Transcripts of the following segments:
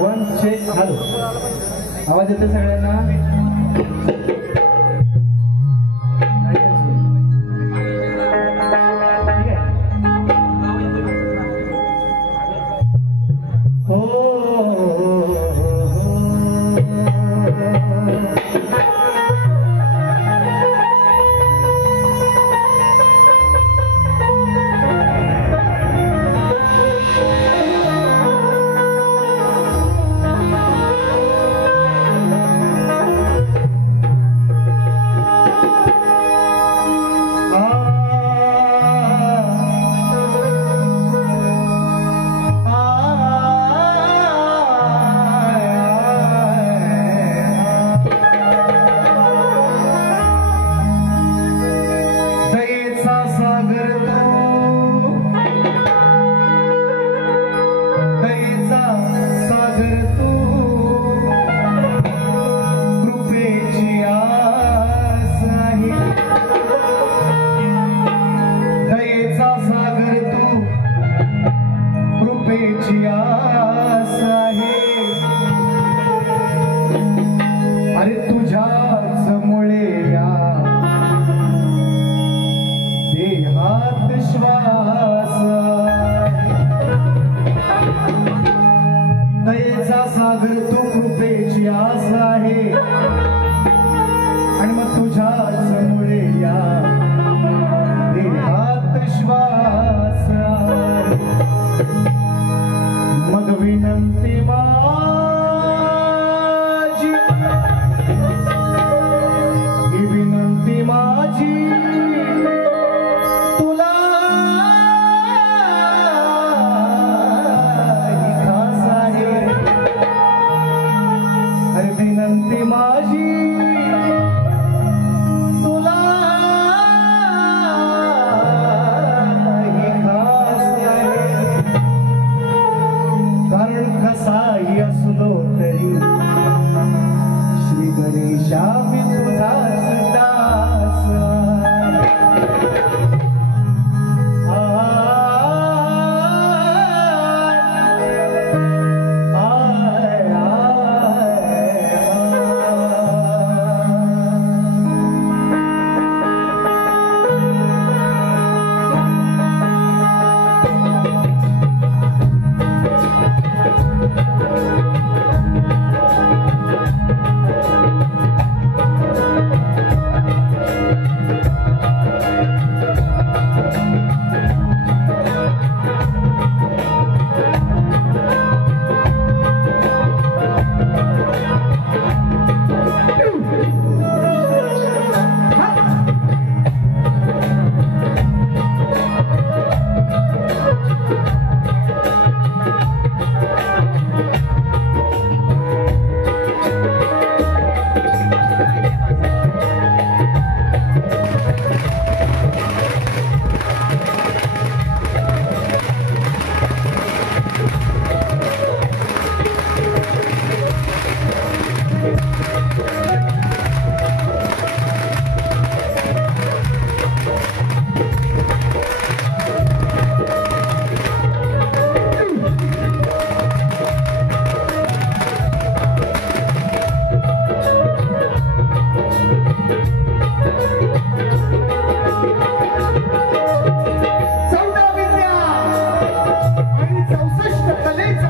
One check hello आवाज येतो सगळ्यांना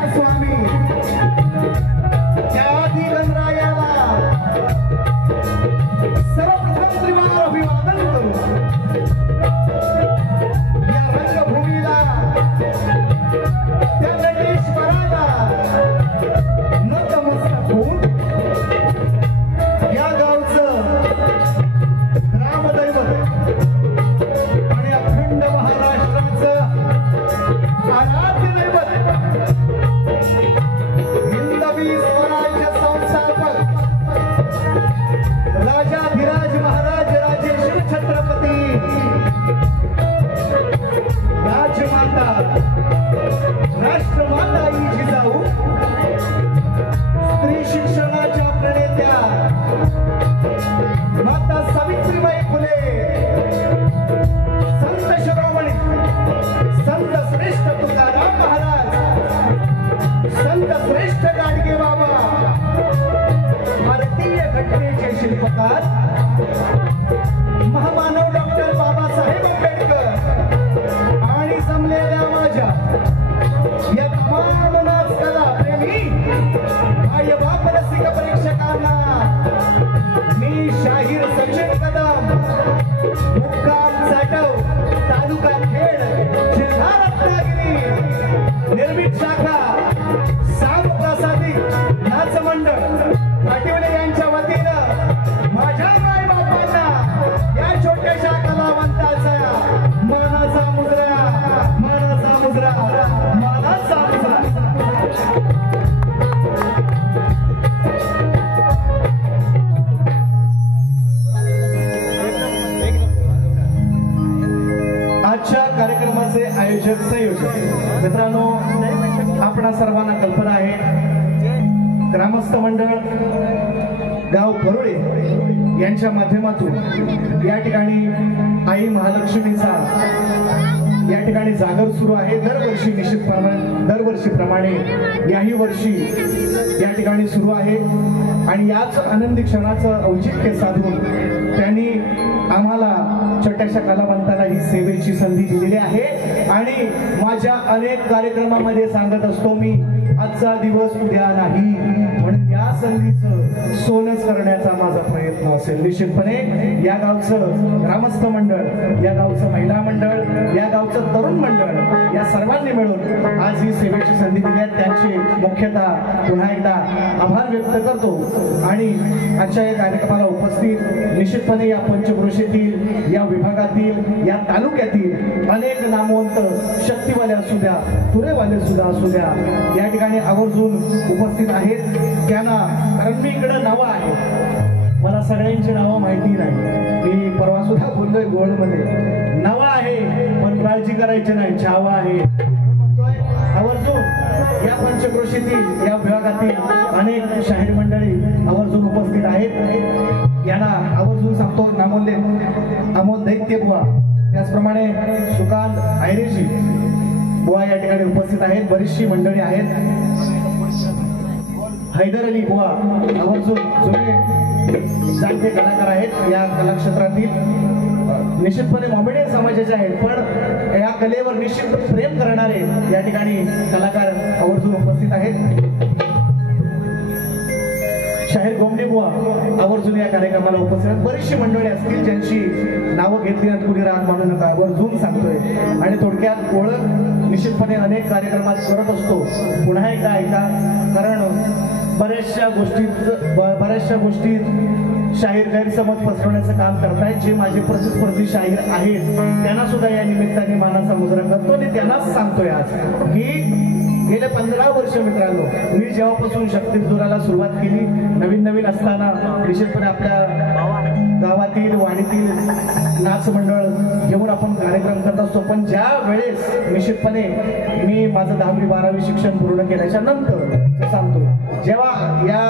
स्वामी त्या दिगंबरायाला काळ महामानव डॉक्टर बाबासाहेब आंबेडकर आणि जमलेल्या माझ्या या तमाम नाच कला प्रेमी आई बाप रसिक परीक्षकांना मी शाहीर सचिन कदम मुक्काम साठव तालुका खेड जिल्हा रत्नागिरी निर्मित शाखा सामुदायिक नाच मंडळ पाटीवले यांच्या वतीनं माझ्या माय बापांना या छोट्याशा कलावंताचा मानाचा मुजरा मानाचा मुजरा मानाचा मुजरा। आजच्या कार्यक्रमाचे आयोजक संयोजक मित्रांनो आपणा सर्वांना कल्पना आहे ग्रामस्थ मंडळ गाव करोळे यांच्या माध्यमातून या ठिकाणी आई महालक्ष्मीचा या ठिकाणी जागर सुरू आहे। दरवर्षी दरवर्षीप्रमाणे याही वर्षी या ठिकाणी सुरू आहे आणि याच आनंदी क्षणाचं औचित्य साधून त्यांनी आम्हाला छोट्याशा कलावंताला ही सेवेची संधी दिलेली आहे आणि माझ्या अनेक कार्यक्रमामध्ये सांगत असतो मी आजचा दिवस उद्या नाही म्हणून या संधीचं सोनच करण्याचा माझा प्रयत्न असेल। निश्चितपणे या गावचं ग्रामस्थ मंडळ या गावचं महिला मंडळ या गावचं तरुण मंडळ या सर्वांनी मिळून आज ही सेवेची संधी दिली आहे त्यांची मुख्यतः पुन्हा एकदा आभार व्यक्त करतो आणि आजच्या या कार्यक्रमाला उपस्थित निश्चितपणे या पंचक्रोशीतील या विभागातील या तालुक्यातील अनेक नामवंत शक्तीवाले असू द्या तुरेवाले सुद्धा असू द्या या ठिकाणी आवर्जून उपस्थित आहेत त्यांना कारण मी इकडे नावं आहे मला सगळ्यांची नावं माहिती नाही मी परवा सुद्धा बोललोय गोल्ड मध्ये नावं आहे पण काळजी करायची नाही छावा आहे आवर्जून या पंचक्रोशीतील या विभागातील अनेक शाहीर मंडळी आवर्जून उपस्थित आहेत यांना आवर्जून सांगतो नामोल्ले अमोल दैत्य बुवा त्याचप्रमाणे सुकांत आयरेजी बुवा या ठिकाणी उपस्थित आहेत बरीचशी मंडळी आहेत हैदर अली बुवा आवर्जून जुने जाणते कलाकार आहेत या कलाक्षेत्रातील निश्चितपणे मॉमेडियन समाजाचे आहेत पण या कलेवर निश्चित प्रेम करणारे या ठिकाणी कलाकार आवर्जून उपस्थित आहेत। शाहीर गोमडे बुवा आवर्जून या कार्यक्रमाला उपस्थित आहेत बरीचशी मंडळी असतील ज्यांची नावं घेतली आणि कुणी राग मानू नका आवर्जून सांगतोय आणि थोडक्यात ओळख निश्चितपणे अनेक कार्यक्रमात करत असतो पुन्हा एकदा ऐका कारण बऱ्याचशा गोष्टी शाहीर गैरसमज पसरवण्याचं काम करतायत जे माझे प्रतिस्पर्धी शाहीर आहेत त्यांना सुद्धा या निमित्ताने मानाचा मुजरा करतो आणि त्यांनाच सांगतोय आज की गेले 15 वर्ष मित्रांनो मी जेव्हापासून शक्तीसुराला सुरुवात केली नवीन असताना निश्चितपणे आपल्या गावातील वाडीतील नाच मंडळ घेऊन आपण कार्यक्रम करत असतो पण ज्या वेळेस निश्चितपणे मी माझं 10वी 12वी शिक्षण पूर्ण केल्याच्या नंतर सांगतो जेव्हा या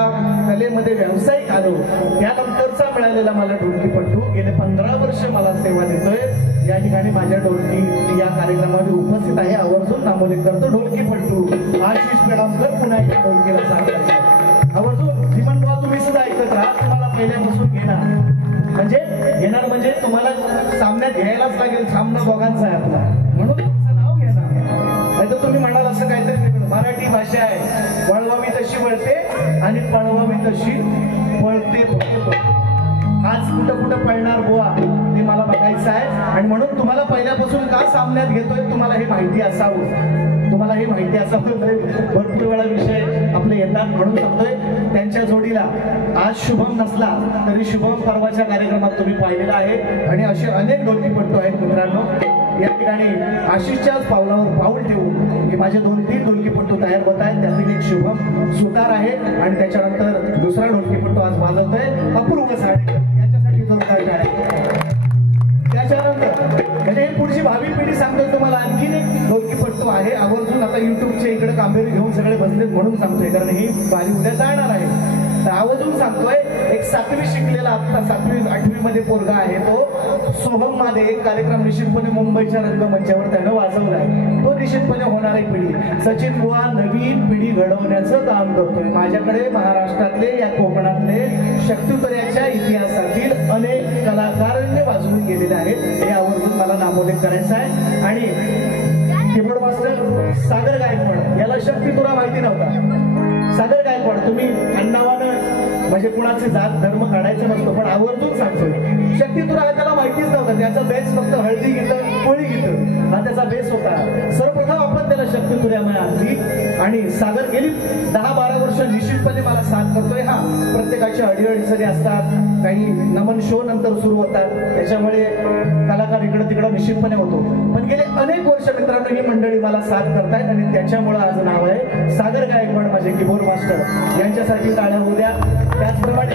कलेमध्ये व्यावसायिक आलो त्यानंतरचा मिळालेला मला ढोलकीपट्टू गेले 15 वर्ष मला सेवा देतोय या ठिकाणी माझ्या ढोलकी या कार्यक्रमामध्ये उपस्थित आहे आवर्जून नामोल्लेख करतो ढोलकीपट्टू आशिष पेडामकर पुन्हा एकदा ढोलकीला सांगतो आवर्जून जीवन भाव तुम्ही सुद्धा ऐकत राहा तुम्हाला पहिल्यापासून घेणार म्हणजे तुम्हाला सामन्यात घ्यायलाच लागेल सामना दोघांचा आहे आपला म्हणून तुमचं नाव घेणार नाही तर तुम्ही म्हणाल असं काहीतरी मराठी भाषा आहे वळवावी तशी वळते आणि पळवावी तशी पळते आज कुठं पळणार बुवा ते मला बघायचं आहे आणि म्हणून तुम्हाला पहिल्यापासून का सामन्यात घेतोय तुम्हाला हे माहिती असावं भरपूर वेळा विषय आपले येतात म्हणून सांगतोय त्यांच्या जोडीला आज शुभम नसला तरी शुभम परवाच्या कार्यक्रमात तुम्ही पाहिलेला आहे आणि असे अनेक ढोलकीपट्टू आहेत मित्रांनो या ठिकाणी आशिषच्याच पावलावर पाऊल ठेवून की माझे 2-3 ढोलकीपट्टू तयार होत आहेत त्यातील एक शुभम सुतार आहे आणि त्याच्यानंतर दुसरा ढोलकीपट्टू आज वाजवतोय अपूर्व साडे याच्यासाठी जोरदार टाळ्या त्याच्यानंतर म्हणजे ही पुढची भावी पिढी सांगतोय तुम्हाला आणखीन एक ढोलकीपट्टू आहे आवर्जून आता युट्यूबचे इकडे कांबेरी घेऊन सगळे बसलेत म्हणून सांगतोय कारण ही बारी उद्या जाणार आहे तर आवर्जून सांगतोय, एक 7वी शिकलेला, आता 7वी 8वी मध्ये पोरगा आहे, तो सोहम मध्ये एक कार्यक्रम निश्चितपणे मुंबईच्या रंगमंचावर त्यानं वाजवलाय. तो निश्चितपणे होणारी पिढी, सचिन बुवा नवीन पिढी घडवण्याचं काम करतोय. माझ्याकडे महाराष्ट्रातले या कोकणातले शक्तितऱ्याच्या इतिहासातील अनेक कलाकारांनी वाजवून गेलेले आहेत, हे आवर्जून मला नामोल्लेख करायचा आहे. आणि कीबोर्ड मास्टर सागर गायकवाड, याला शक्ती तुला माहिती नव्हता. सागर गायकवाड, तुम्ही अण्णावानं म्हणजे कुणाचे जात धर्म काढायचं नसतो, पण आवर्जून सांगतोय, शक्ती तुला त्याला माहितीच नव्हतं. त्याचा बेस फक्त हळदी गीतं, कोळी गीतं हा त्याचा बेस होता. सर्वप्रथम आपण त्याला शक्ती तुऱ्यामध्ये आणली आणि सागर गेली 10-12 वर्ष निश्चितपणे मला साथ करतोय. हा, प्रत्येकाची अडीअडचणी असतात, काही नमन शो नंतर सुरू होतात, त्याच्यामुळे कलाकार इकडं तिकडं निश्चितपणे होतो. पण गेले अनेक वर्ष मित्रांनो ही मंडळी मला साथ करतायत आणि त्याच्यामुळे आज नाव आहे सागर गायकवाड, माझे कीबोर्ड मास्टर. यांच्यासाठी टाळ्या होऊ द्या. त्याचप्रमाणे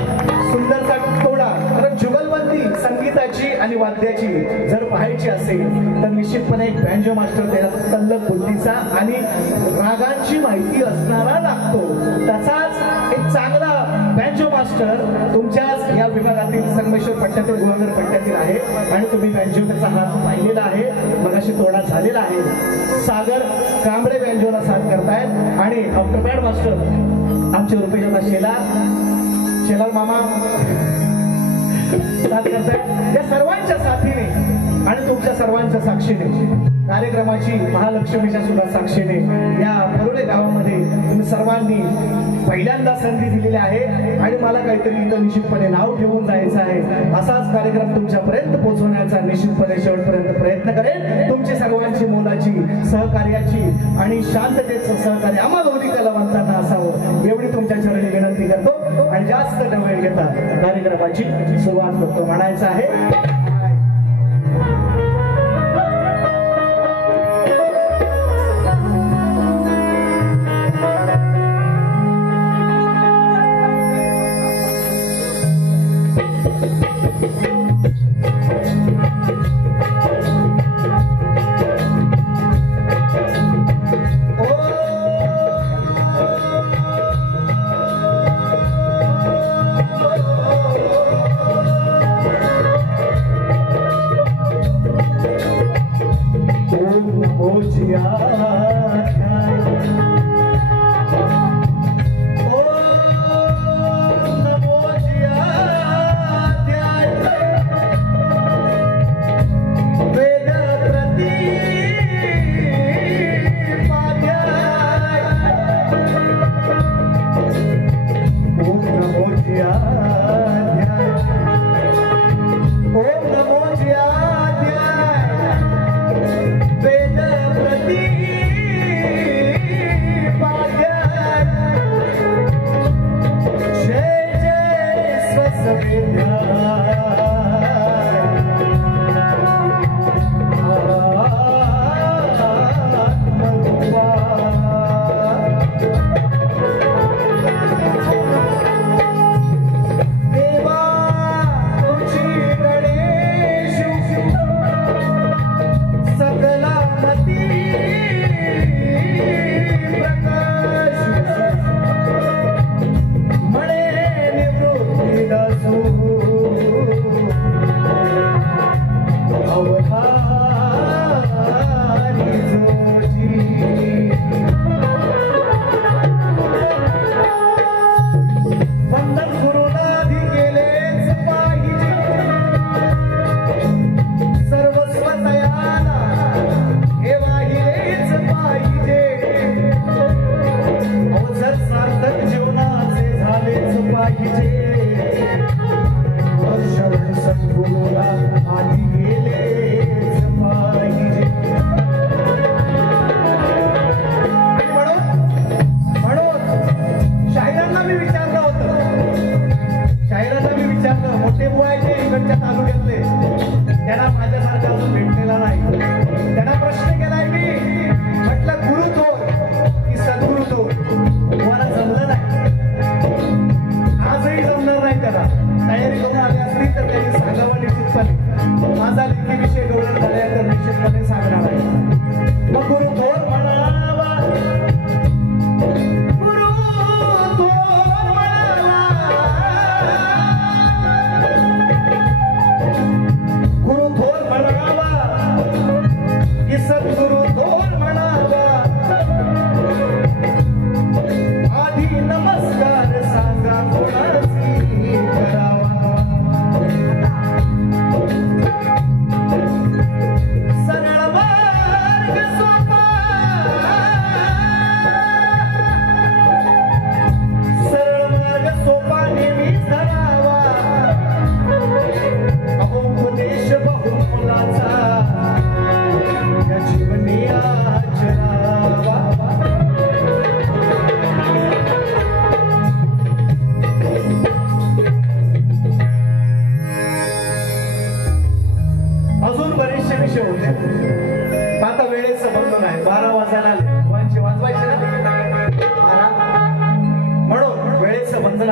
सुंदरसा तोडा, कारण जुगलबंदी संगीताची आणि वाद्याची जर पाहायची असेल तर निश्चितपणे एक बँजो मास्टर त्याला तल्लख बुद्धीचा आणि रागांची माहिती असणारा लागतो. तसाच एक चांगला बँजो मास्टर तुमच्याच या विभागातील संगमेश्वर पट्ट्यातील, गुहागर पट्ट्यातील आहे आणि तुम्ही बँजोचा हात पाहिलेला आहे, मगाशी तोडा झालेला आहे. सागर कांबळे बँजोला साथ करतायत आणि ऑक्टोपॅड मास्टर आमचे रुपेशदा शेलाल मामा साथ करतायत. या सर्वांच्या साथीने आणि तुमच्या सर्वांच्या साक्षीने, कार्यक्रमाची महालक्ष्मीच्या सुद्धा साक्षीने, या परुळे गावामध्ये तुम्ही सर्वांनी पहिल्यांदा संधी दिलेली आहे आणि मला काहीतरी इथं निश्चितपणे नाव ठेवून जायचं आहे. असाच कार्यक्रम तुमच्यापर्यंत पोहोचवण्याचा निश्चितपणे शेवटपर्यंत प्रयत्न करेन. तुमची सर्वांची मोलाची सहकार्याची आणि शांततेचं सहकार्य आम्हा दोन्ही कलावंतांना असावं एवढी तुमच्या चरणी विनंती करतो आणि जास्त न वेळ घेता कार्यक्रमाची सुरुवात करतो. म्हणायचं आहे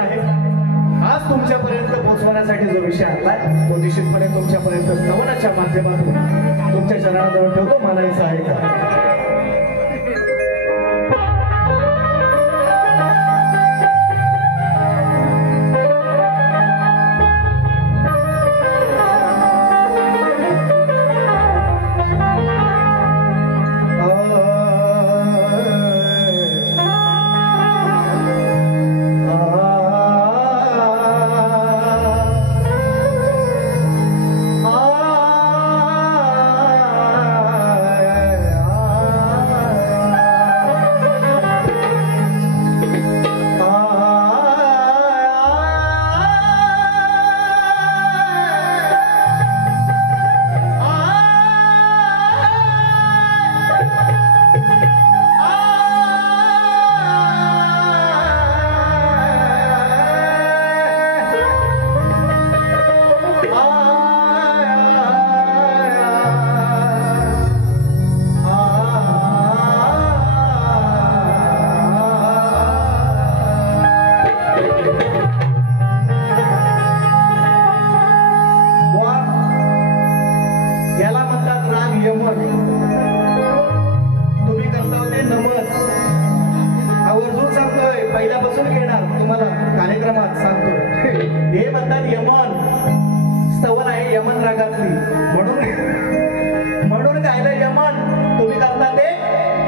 आहे आज तुमच्यापर्यंत पोहोचवण्यासाठी जो विषय आणलाय तो निश्चितपणे तुमच्यापर्यंत स्तवनाच्या माध्यमातून तुमच्या चरणाजवळ ठेवतो. मानायचं आहे का? तुम्ही करता होते नमन आवर्जून सांगतोय पहिल्यापासून घेणार तुम्हाला कार्यक्रमात सांगतोय हे म्हणतात यमन स्तवन आहे यमन रागातली म्हणून गायलं यमन तुम्ही करता ते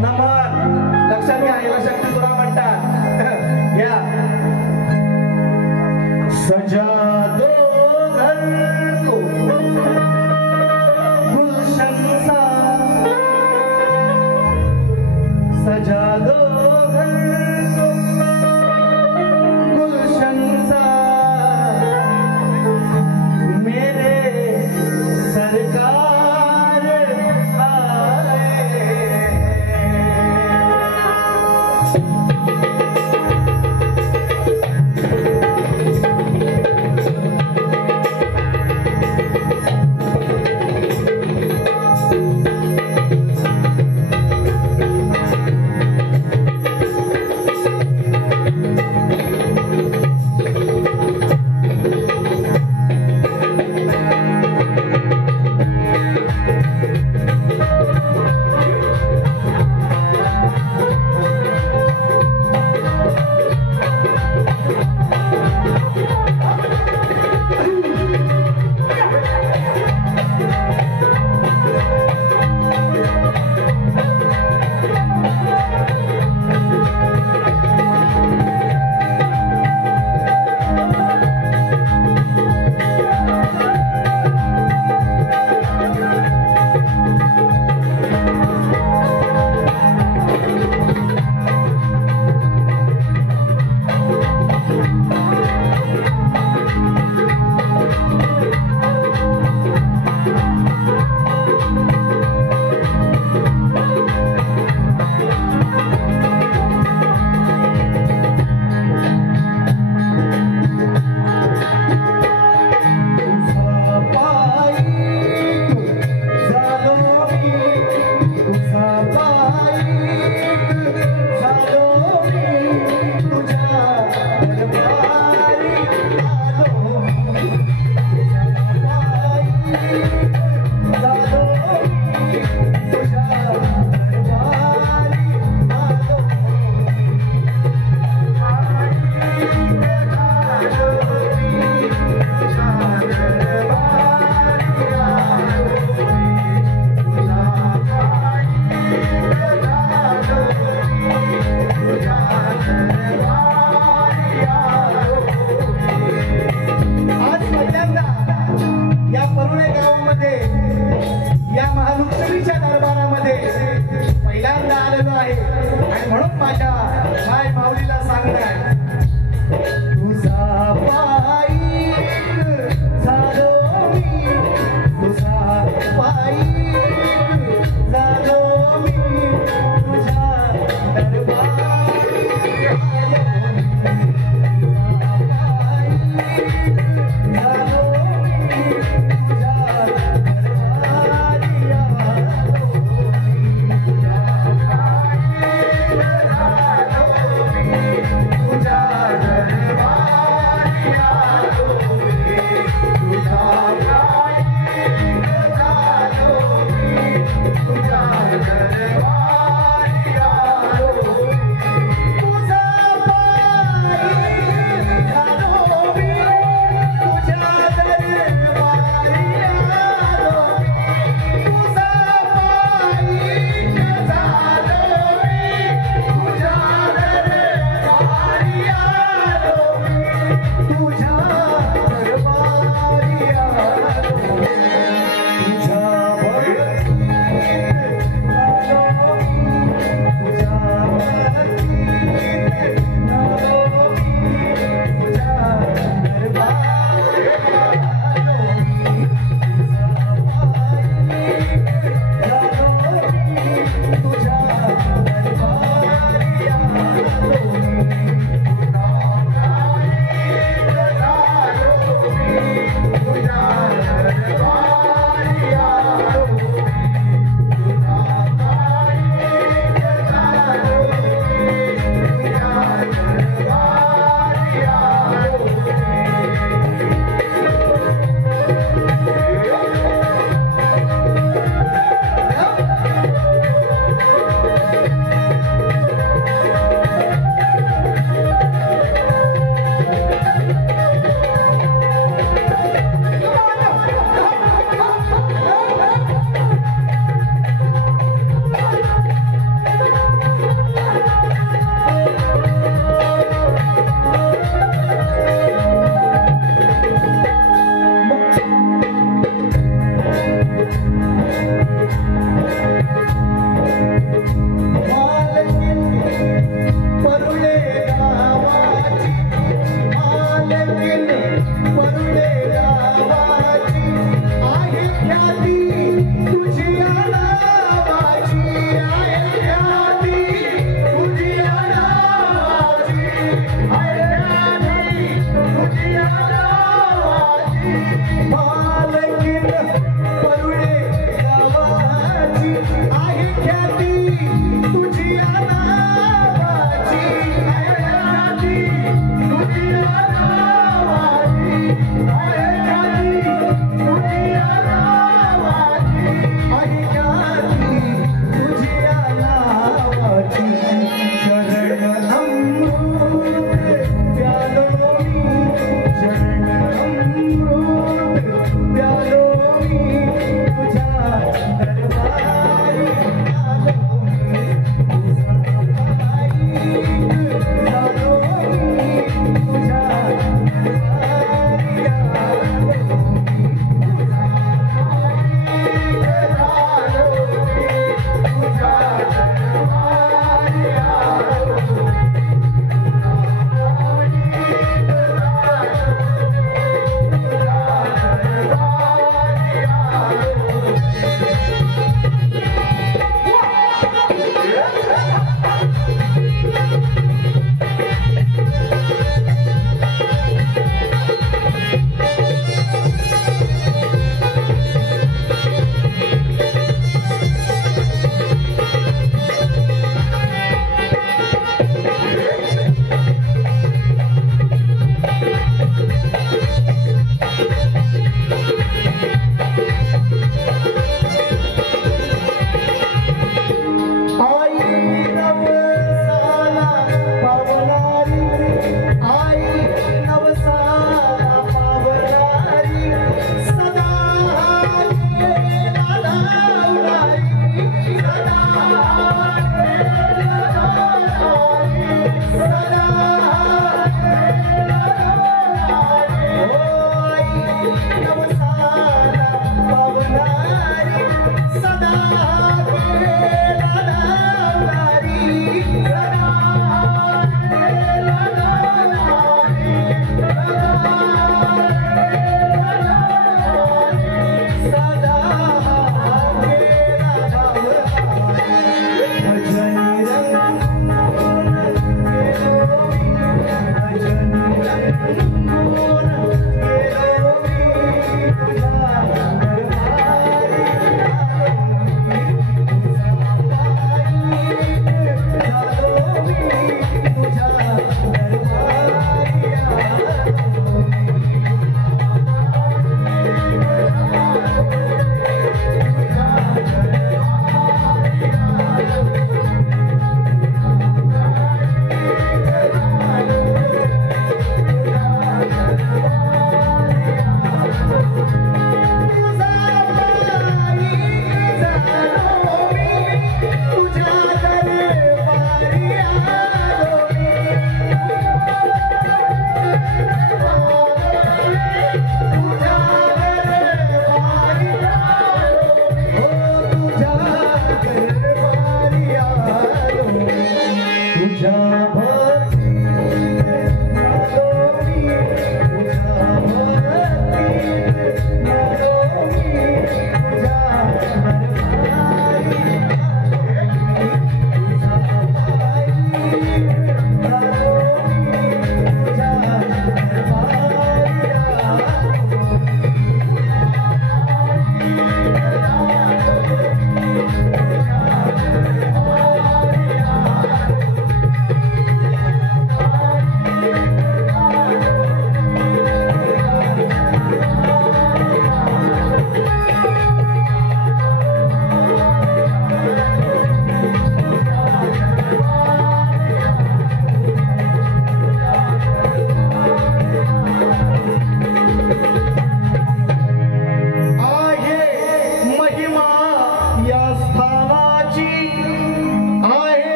नमन लक्षात घ्या याला शक्ती तुला म्हणतात या सजा दो घर को गुलशन सा सजा दो घर को गुलशन सा मेरे सरकार आए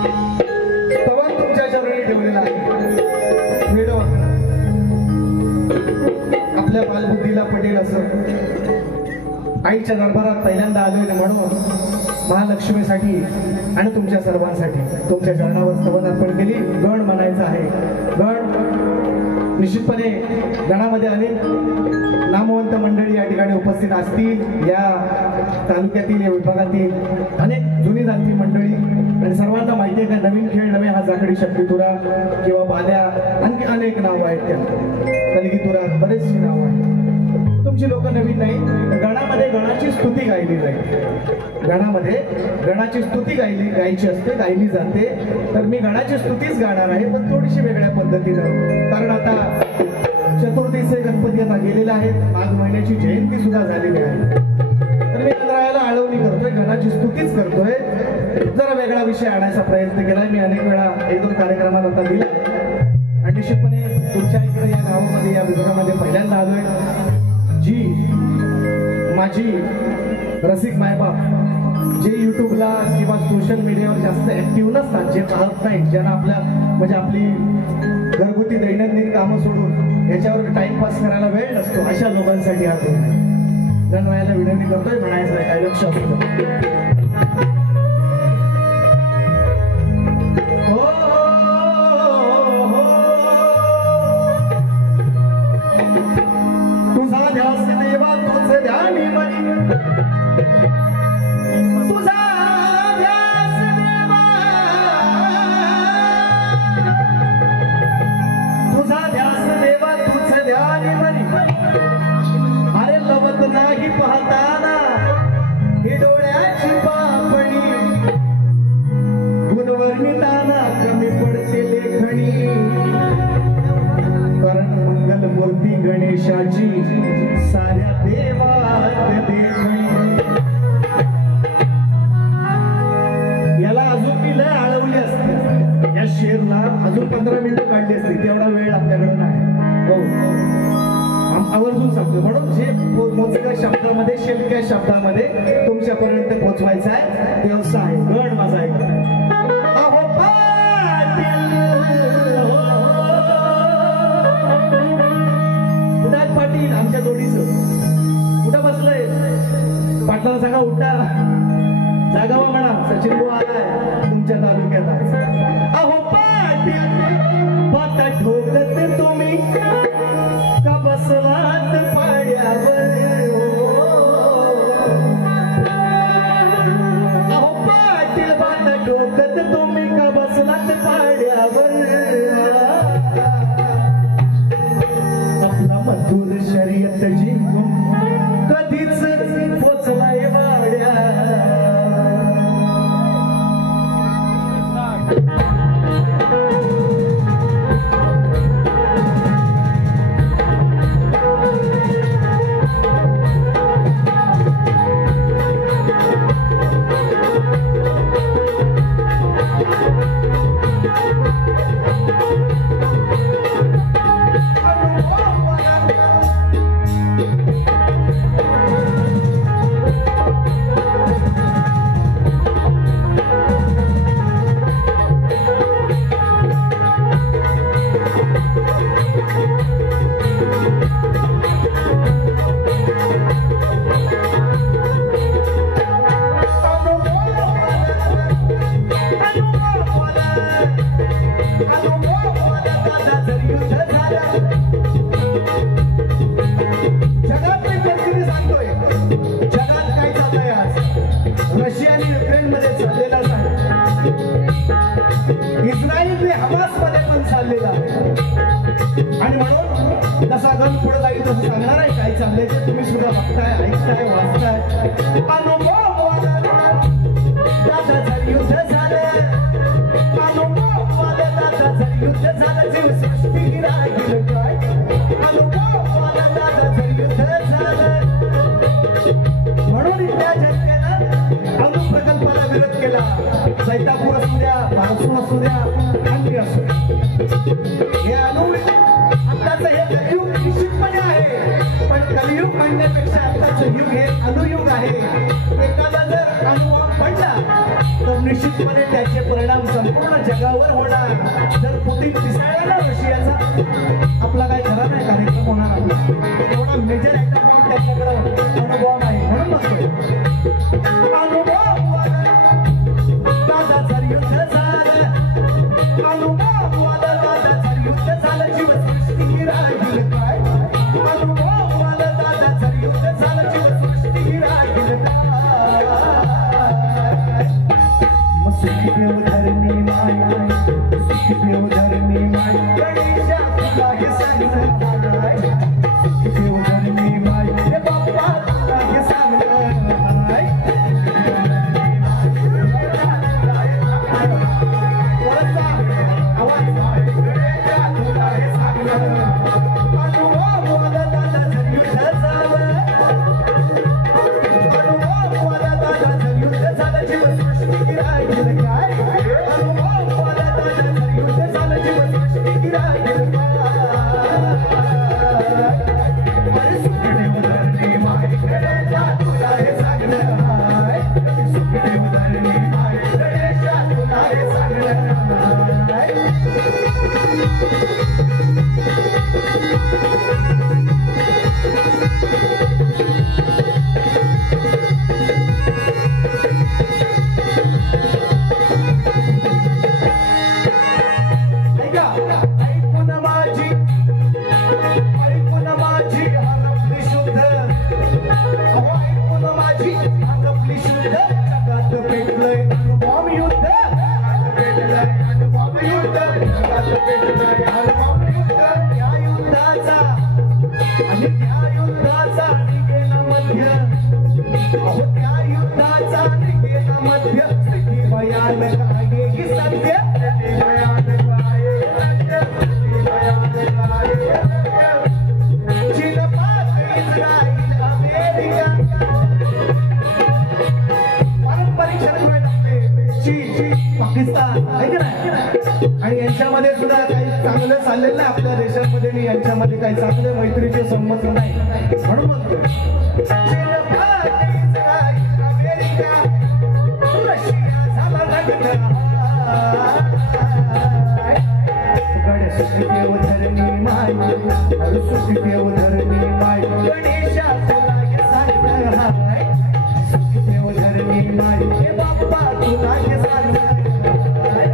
स्तवन तुमच्या चरणी ठेवलेलं आहे. वेळ आपल्या बालबुद्धीला पटेल असं आईच्या दरबारात पहिल्यांदा आलोय म्हणून महालक्ष्मीसाठी आणि तुमच्या सर्वांसाठी तुमच्या चरणावर स्तवन अर्पण केली. गण म्हणायचं आहे. गण निश्चितपणे गणामध्ये अनेक नामवंत मंडळी या ठिकाणी उपस्थित असतील. या तालुक्यातील या विभागातील अनेक जुनी जाणती मंडळी आणि सर्वांना माहिती आहे का नवीन खेळ नवे हा जाकडी शक्तीतुरा किंवा बाल्या आणखी अनेक नावं आहेत. त्या कलगीतुरा बरेचशी नावं आहेत. तुमची लोक नवीन नाही. गणामध्ये गणाची स्तुती गायली जाईल. गणामध्ये गणाची स्तुती गायची असते, गायली जाते. तर मी गणाची स्तुतीच गाणार आहे पण थोडीशी वेगळ्या पद्धतीनं. कारण आता चतुर्थीचे गणपती आता गेलेले आहेत. माघ महिन्याची जयंती सुद्धा झालेली आहे. तर मी गणरायाला आळवणी करतोय, गणाची स्तुतीच करतोय. जरा वेगळा विषय आणायचा प्रयत्न केलाय मी अनेक वेळा. एक दोन कार्यक्रमात आता दिला आणि निश्चितपणे तुमच्या इकडे या गावामध्ये या विभागामध्ये पहिल्यांदा आलोय. जी माझी रसिक मायबाप जे युट्यूबला किंवा सोशल मीडियावर जास्त ऍक्टिव्ह नसतात, जे पाहत नाहीत, ज्यांना आपल्या म्हणजे आपली घरगुती दैनंदिन कामं सोडून याच्यावर टाइमपास करायला वेळ नसतो, अशा लोकांसाठी हा प्रोग्राम आहे. गणरायाला विनंती करतोय म्हणायचं आहे काय लक्ष असतं. तुझा ध्यास देवा तुझ ध्यानी मनी, तुझा ध्यास देवा, तुझा ध्यास देवा तुझ ध्यानी मनी. अरे लवत नाही पाहताना हे डोळ्याची पापणी, गुणवर्णिताना कमी पडते लेखणी. कारण मंगल मूर्ती गणेशाची साऱ्या देवात देखणी. याला अजून मी लय आळवली असते. या शेरला अजून 15 मिनिटं काढली असते. तेवढा वेळ आपल्याकडे नाही. हो आवर्जून सांगतो. म्हणून जे मोजक्या शब्दामध्ये शेलक्या शब्दामध्ये तुमच्यापर्यंत पोहोचवायचा आहे व्यवसाय गण माझा आहे. अहो पाटील आमच्या जोडीचं कुठं बसलंय? पाटलाला सांगा उठा, जागावा म्हणा. सचिन बुवा आलाय तुमच्या तालुक्यात. अहो पाटील पाता ठोकत तुम्ही का बसलात पाड्यावर. अहो पाटील पाता ठोकत तुम्ही का बसलात पाड्यावर. आपला मधुर शर्यत जिंकून कधीच पोचलाय वाड्या. इस्रायलने हमासमध्ये पण चाललेला आहे. आणि म्हणून जसा गण पुढे जाईल तसं सांगणार आहे काय चाललंय ते तुम्ही सुद्धा बघताय, ऐकताय, वाचताय. अनुभव दादाचं युद्ध झालं, अनुभव दादाचं युद्ध झालं, जीवसृष्टी राहील काय. अनुभव दादाचं युद्ध झालं म्हणून इथल्या जनतेनं अनु प्रकल्पाला विरोध केला. सैतापूर असू द्या, पारसू असू द्या, आणखी असू हे अनु आत्ताचं हे कलियुग निश्चितपणे आहे. पण कलियुग म्हणण्यापेक्षा आत्ताचं युग हे अनुयुग आहे. एखादा जर अनुभव पडला तर निश्चितपणे त्याचे परिणाम संपूर्ण जगावर होणार. जर पुतीन पिसाळला रशियाचा आपला काय खरा नाही कार्यक्रम होणार. आपला एवढा मेजर ऍक्टर त्याच्याकडे अनुभव नाही म्हणून म्हणतोय अनुभव दादा जर युद्ध झालं, अनुभव दादा जर युद्ध झालं, जीवसृष्टी राहील काय. अनुभव दादा जर युद्ध झालं, जीवसृष्टी राहील काय. सुखदेव धरणी माय, सुखदेव धरणी माय, गणेशा तुला हे सांगणं हाय. सुखदेव धरणी माय, हे बाप्पा तुला हे सांगणं हाय. आवाज गणेशा तुला हे सांगणं. अनुभव दादा जर युद्ध झालं, अनुभव दादा जर युद्ध झालं, जीवसृष्टी राहील काय. अनुभव दादा जर युद्ध झालं, जीवसृष्टी राहील काय. अरे सुखदेव धरणी माय, गणेशा तुला हे सांगणं हाय. सुखदेव धरणी माय, गणेशा तुला हे सांगणं हाय. ऐकून माझी हरपली शुद्ध, अहो ऐकून माझी हरपली शुद्ध, जगात पेटलंय अणुबॉम्ब युद्ध, जगात पेटलंय अणुबॉम्ब युद्ध, जगात पेटलंय अणुबॉम्ब युद्ध. त्या युद्धाचा आणि त्या युद्धाचा निघेना मध्य, अहो त्या युद्धाचा निघेना मध्य. स्थिती भयानक आहे ही सत्य, स्थिती भयानक आहे सत्य, स्थिती भयानक आहे सत्य. चीन पाक इस्राईल अमेरिका पारंपरिक शत्रू आहेत आपले. चीन पाकिस्तान आहे का नाही. आणि यांच्यामध्ये सुद्धा काही चांगलं चाललेलं नाही आपल्या देशामध्ये, आणि यांच्यामध्ये काही चांगले मैत्रीचे संबंध नाही म्हणून म्हणतो. चीन पाक इस्राईल अमेरिका रशिया झाला लग्न. सुखदेव धरणी माय, सुखदेव धरणी माय, गणेशा तुला हे सांगणं हाय. सुखदेव धरणी माय, हे बाप्पा तुला हे सांगणं हाय.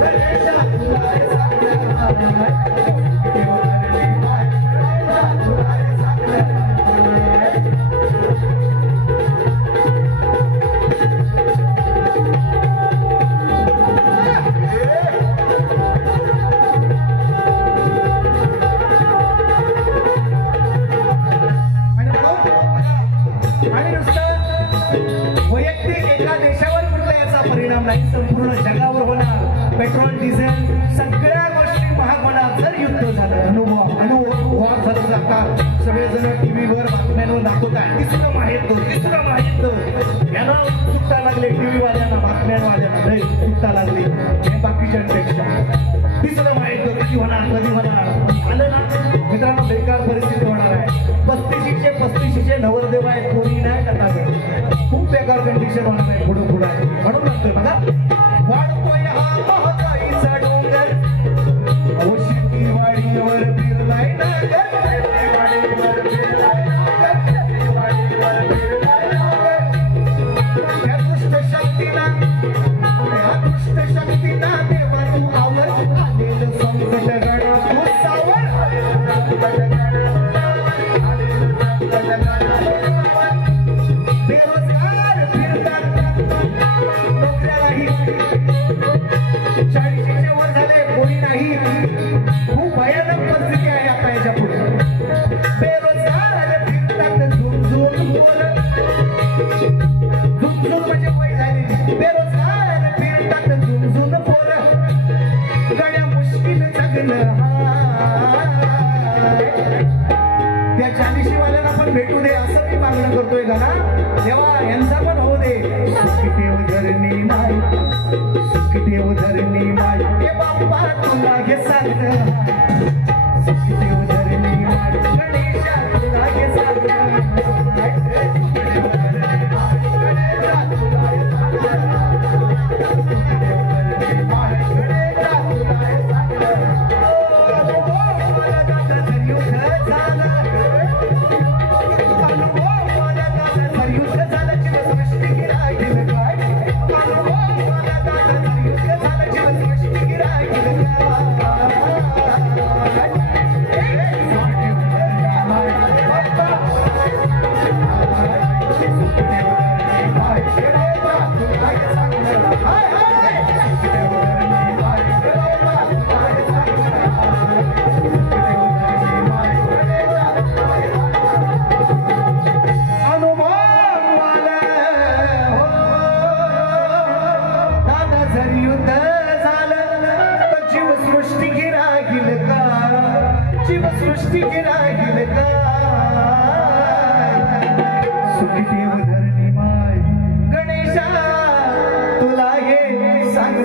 गणेशा तुला हे सांगणं हाय. सुखदेव धरणी माय, गणेशा तुला हे सांगणं हाय. आणि नुसतं वैयक्तिक एका देशावर कुठला याचा परिणाम नाही, संपूर्ण जगावर होणार. पेट्रोल डिझेल सगळ्या गोष्टी महाग होणार जर युद्ध झालं. अनुभव झालं जाता सगळेजण टीव्हीवर बातम्यांवर दाखवतात. तिसरं महायुद्ध यांना सुट्टा लागले, टीव्ही वाल्यांना बातम्यांवाल्यांना लय सुट्टा लागली हे बाकीच्यांपेक्षा. तिसरं महायुद्ध कधी होणार आलं ना मित्रांनो, बेकार परिस्थिती होणार आहे. 35चे नवरदेव आहेत, कोणी नाही टाकावे. खूप बेकार कंडिशन होणार आहे पुढं म्हणून म्हणतोय बघा. वाढतोय हा महागाईचा डोंगर, अहो शेतीवाडीवर फिरलाय नागर, शेतीवाडीवर फिरलाय नागर, शेतीवाडीवर फिरलाय नागर. त्या दुष्ट शक्तीला देवा तू आवर, आलेलं संकट गण तू सावर, आलेलं बेरोजगार फिरतात, नोकऱ्या नाही, 40च्या वर झाले कोणी नाही. खूप भयानक परिस्थिती आहे आता याच्या पुढे. बेरोजगार फिरतात, झुमझुम म्हणजे वय झाली. बेरोजगार फिरतात, झुमझुम पोर, गड्या मुश्किल जगणं त्या 40 वाल्यांना पण भेटू दे असं मी मागणं करतोय गाना. तेव्हा यांचा पण होऊ दे. सुखदेव धरणी माय, सुखदेव धरणी माय, हे बाप्पा तुला हे सांगणं. सुखदेव धरणी माय, गणेशा तुला हे सांगणं. मुक्त झालं तर जीवसृष्टी गिरागील का जीवसृष्टी गिरागील का सुखी देव धरणी माय गणेशा तुला हे सांग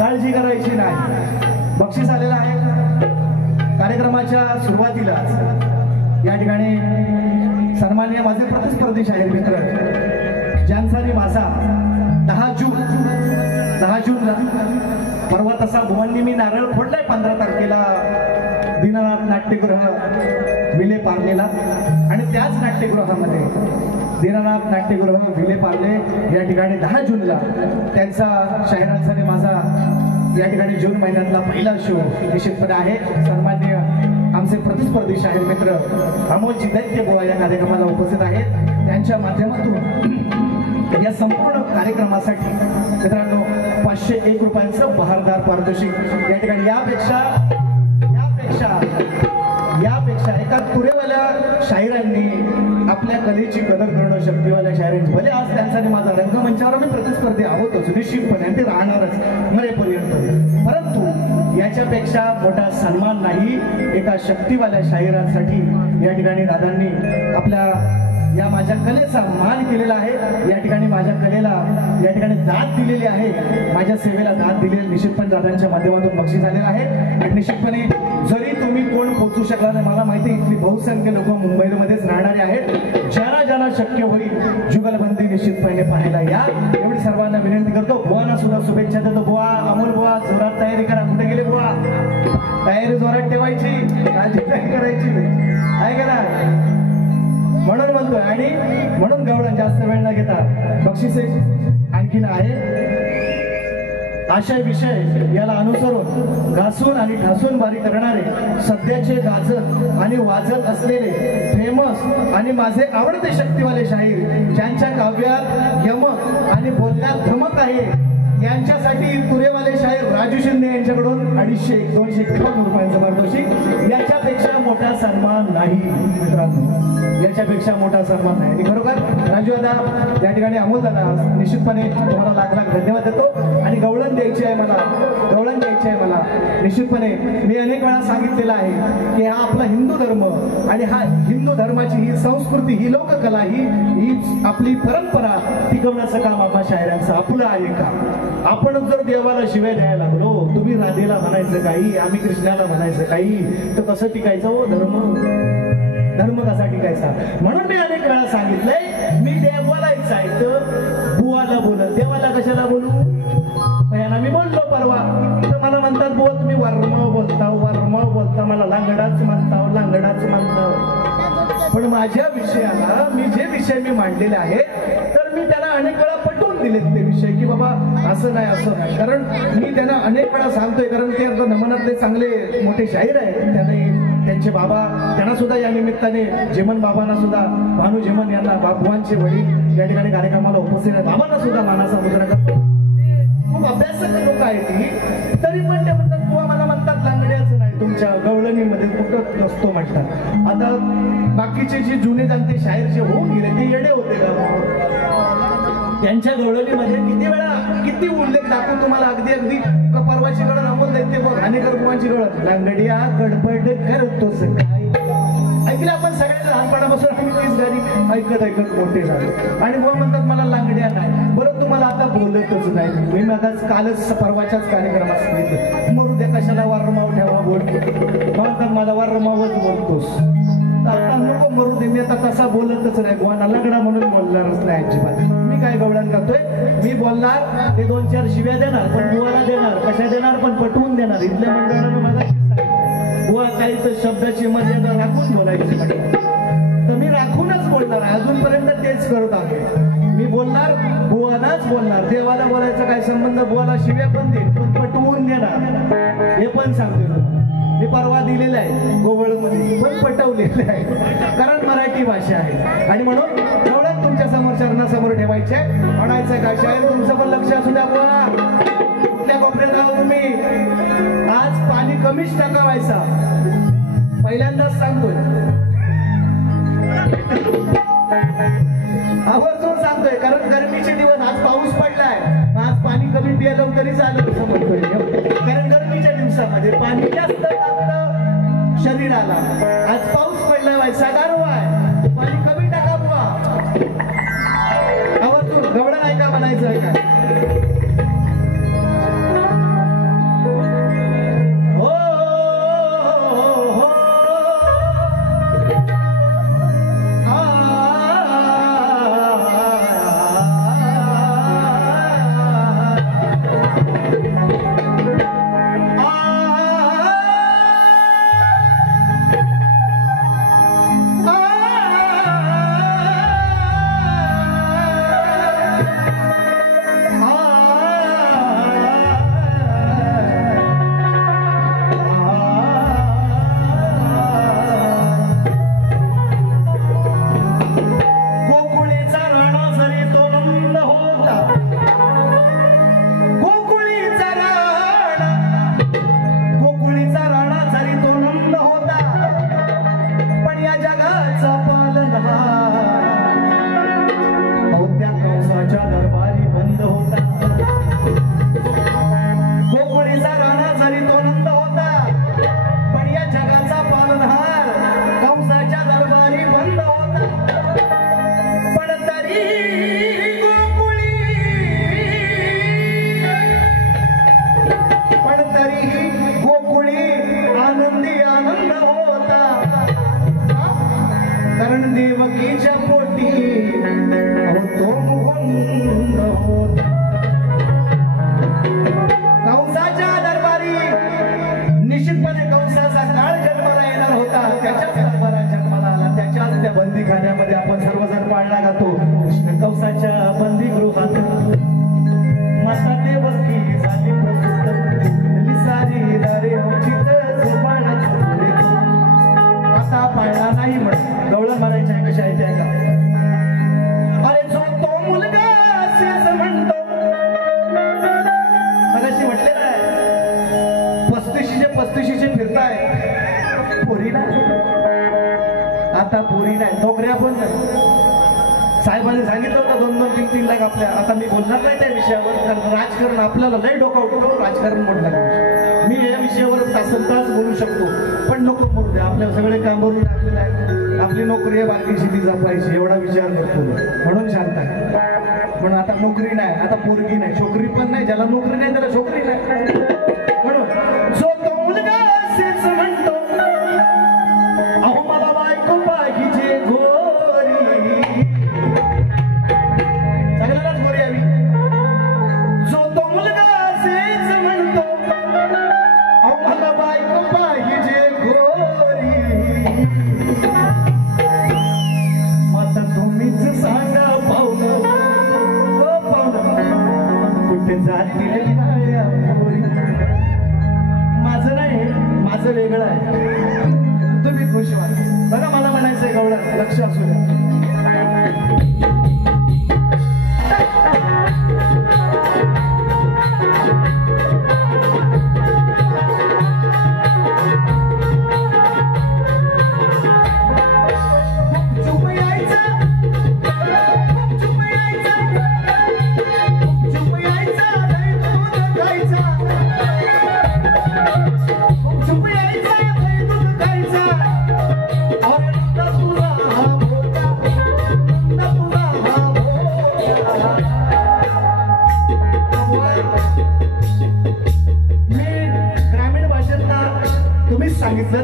काळजी करायची नाही. बक्षीस आलेलं आहे. कार्यक्रमाच्या सुरुवातीला या ठिकाणी सन्माननीय माझे प्रतिस्पर्धी शाहीर मित्र ज्यांचा माझा 10 जूनला परवा तसा भुवननी मी नारळ फोडलाय 15 तारखेला दीनानाथ नाट्यगृह विले पार्लेला आणि त्याच नाट्यगृहामध्ये दीनानाथ नाट्यगृह विले पार्ले या ठिकाणी 10 जूनला त्यांचा शाहिरांचा माझा या ठिकाणी जून महिन्यातला पहिला शो निश्चितपणे आहे. सन्माननीय आमचे प्रतिस्पर्धी शाहीर मित्र अमोलजी दैत्य बुवा या कार्यक्रमाला उपस्थित आहेत. त्यांच्या माध्यमातून या संपूर्ण कार्यक्रमासाठी मित्रांनो 501 रुपयांचं बहारदार पारितोषिक या ठिकाणी यापेक्षा एका तुरेवाल्या शाहिरांनी आपल्या कलेची कदर करणं शक्तीवाल्या शाहिरांची भले आज त्यांचा आणि माझा रंगमंचावर मी प्रतिस्पर्धी आहोतच निश्चितपणे ते राहणारच मरेपर्यंत, परंतु याच्यापेक्षा मोठा सन्मान नाही एका शक्तीवाल्या शाहिरांसाठी या ठिकाणी दादांनी आपल्या या माझ्या कलेचा मान केलेला आहे. या ठिकाणी माझ्या कलेला या ठिकाणी दाद दिलेली आहे, माझ्या सेवेला दाद दिलेली निश्चितपणे दादांच्या माध्यमातून बक्षीस आलेलं आहे. आणि निश्चितपणे जरी तुम्ही कोण पोहोचू शकला नाही मला माहिती इथली बहुसंख्य लोक मुंबईमध्येच राहणारे आहेत. ज्यांना शक्य होईल जुगलबंदी निश्चितपणे पाहायला या एवढी सर्वांना विनंती करतो. बुवांना सुद्धा शुभेच्छा देतो. बुवा अमोल बुवा जोरात तयारी करा. कुठे गेले बुवा? तयारी जोरात ठेवायची, काळजी नाही करायची आहे का ना म्हणून म्हणतोय. आणि म्हणून गवळण जास्त वेळ न घेता बक्षिसे आणखीन आहे. आशय विषय याला अनुसरून घासून आणि ठासून बारी करणारे सध्याचे गाजत आणि वाजत असलेले फेमस आणि माझे आवडते शक्तीवाले शाहीर ज्यांच्या काव्यात यमक आणि बोलण्यात धमक आहे यांच्यासाठी तुरेवाले शाहीर राजू शिंदे यांच्याकडून 250-251 रुपयांचं पारितोषिक. याच्यापेक्षा मोठा सन्मान नाही मित्रांनो, याच्यापेक्षा मोठा सन्मान नाही. आणि खरोखर राजू दादा या ठिकाणी अमोल दादा निश्चितपणे तुम्हाला लाख धन्यवाद देतो. आणि गवळण द्यायची आहे मला निश्चितपणे मी अनेक वेळा सांगितलेलं आहे की हा आपला हिंदू धर्म आणि हा हिंदू धर्माची ही संस्कृती ही लोककला ही आपली परंपरा टिकवण्याचं काम आपल्या शाहिरांचं आपलं आहे का? आपण जर देवाला शिवाय द्यायला लागलो, तुम्ही राधेला म्हणायचं काही, आम्ही कृष्णाला म्हणायचं काही, तर कसं टिकायचं हो धर्म कसा टिकायचा? म्हणून मी अनेक वेळा सांगितलंय मी देवाला जायचं बुवाला बोलत देवाला कशाला बोलू? यांना मी बोललो परवा तर मला म्हणतात बुवा तुम्ही वर्म बोलता मला लांगडाच म्हणता. पण माझ्या विषयाला मी जे विषय मी मांडलेले आहेत तर मी त्याला अनेक दिलेत ते विषय की बाबा असं नाही असं नाही. कारण मी त्यांना अनेक वेळा सांगतोय, कारण ते आता नमनातले चांगले मोठे शाहीर आहेत. त्यांनी त्यांचे बाबा, त्यांना सुद्धा या निमित्ताने जेमन बाबांना सुद्धा, भानू जेमन यांना, बाबुवांचे वडील या ठिकाणी कार्यक्रमाला उपस्थित आहेत. बाबांना सुद्धा मानाचा मुजरा करतो. खूप अभ्यासक लोक आहेत ती, तरी पण ते म्हणतात बुवा मला म्हणतात लांगड्याचं नाही, तुमच्या गवळणीमध्ये कुठं नसतो म्हणतात. आता बाकीचे जे जुने जाणते शाहीर जे होऊन गेले ते येडे होते का? त्यांच्या गवळणीमध्ये किती वेळा किती उल्लेख दाखवून तुम्हाला अगदी अगदी परवाची गळ नमून देते बघ. हानेकर बुवांची गळ, लांगडिया गडबड करतोस काय. ऐकलं आपण सगळ्यांना लहानपणापासून आम्ही तीच गाणी ऐकत ऐकत मोठे झालो. आणि बुवा म्हणतात मला लांगड्या नाही. बरं तुम्हाला आता बोलतच नाही. मी मगाच कालच परवाच्याच कार्यक्रमात सांगितलं, मरू द्या कशाला वारमाव ठेवा बोल. म्हणतात मला वारमावच बोलतोस. आता नको मरू दे, मी आता तसा बोलतच नाही. बुवा लंगडा म्हणून बोलणारच नाही अजिबात. मी काय गवळण करतोय, मी बोलणार ते 2-4 शिव्या देणार, पण बुवाला देणार. कशा देणार? पण पटवून देणार. इथल्या मंडळानं मला बुवा काही तर शब्दाची मर्यादा राखून बोलायची म्हणजे, तर मी राखूनच बोलणार आहे. अजूनपर्यंत तेच करत आहे. मी बोलणार, बुवालाच बोलणार. देवाला बोलायचा काय संबंध? बुवाला शिव्या पण देईल, पण पटवून देणार. हे पण सांगतो मी परवा दिलेलं आहे गोवळमध्ये, पण पटवलेलं आहे. कारण मराठी भाषा आहे. आणि म्हणून एवढंच तुमच्या समोर चरणासमोर ठेवायचे. म्हणायचं का शायर तुमचं पण लक्ष असू द्या बुवा. कुठल्या कोपऱ्यात आहो तुम्ही? आज पाणी कमीच टाकावायचा. पहिल्यांदाच सांगतोय, आवर्जून सांगतोय. कारण गरमीचे दिवस, आज पाऊस पडलाय, आज पाणी कमी पियालं तरी चालेल असं म्हणतोय. कारण गरमीच्या दिवसामध्ये पाणी जास्त लागतं शरीराला. आज पाऊस पडलाय, व्हायचा गारवा आहे, पाणी कमी टाका बुवा. आवर्जून गवडा नाही का म्हणायचं आहे का? देवकीच्या पोटी होतो कंसाच्या दरबारी निश्चितपणे कंसाचा काळ जन्माला येणार होता. त्याच्याच दरबारात जन्माला आला. त्याच्याच त्या बंदीखान्यामध्ये आपण सर्वजण पाळला जातो. कंसाच्या बंदीगृहात माता देवकी झाली प्रस्तुत लिसारी दारे उचित झोपाळा आता पाळला नाही म्हणत गवळण मारायच्या कशा आहे त्या का. अरे जो तो मुलगा असेच म्हणतो मगाशी म्हटले ना 35 फिरताय पोरी नाही. आता पोरी नाही, नोकऱ्या पण नाही. साहेबांनी सांगितलं होतं 2-2, 3-3 लाख आपल्या. आता मी बोलणार नाही त्या विषयावर, कारण राजकारण आपल्याला लय डोका उठतो. राजकारण बोलणार मी या विषयावर तासनतास बोलू शकतो, पण नको बोलू द्या. आपल्या सगळे काम भरून टाकलेलं आहे. आपली नोकरी आहे, बाकी शेती जपायची एवढा विचार करतो म्हणून शांत आहे. पण आता नोकरी नाही, आता पोरगी नाही, छोकरी पण नाही. ज्याला नोकरी नाही त्याला छोकरी नाही. म्हणून जो तो मुलगा असेच म्हणतो अहो मला बायको पाहिजे गोरी. सगळ्यालाच गोरी हवी. जो तो मुलगा असेच म्हणतो अहो मला बायको पाहिजे गोरी. आता तुम्हीच सांगा पाहुणं, कुठे जातील काळ्या पोरी. माझं नाही, माझं वेगळं आहे. तुम्ही खुश व्हा. बघा मला म्हणायचंय गवळण, लक्ष असू द्या.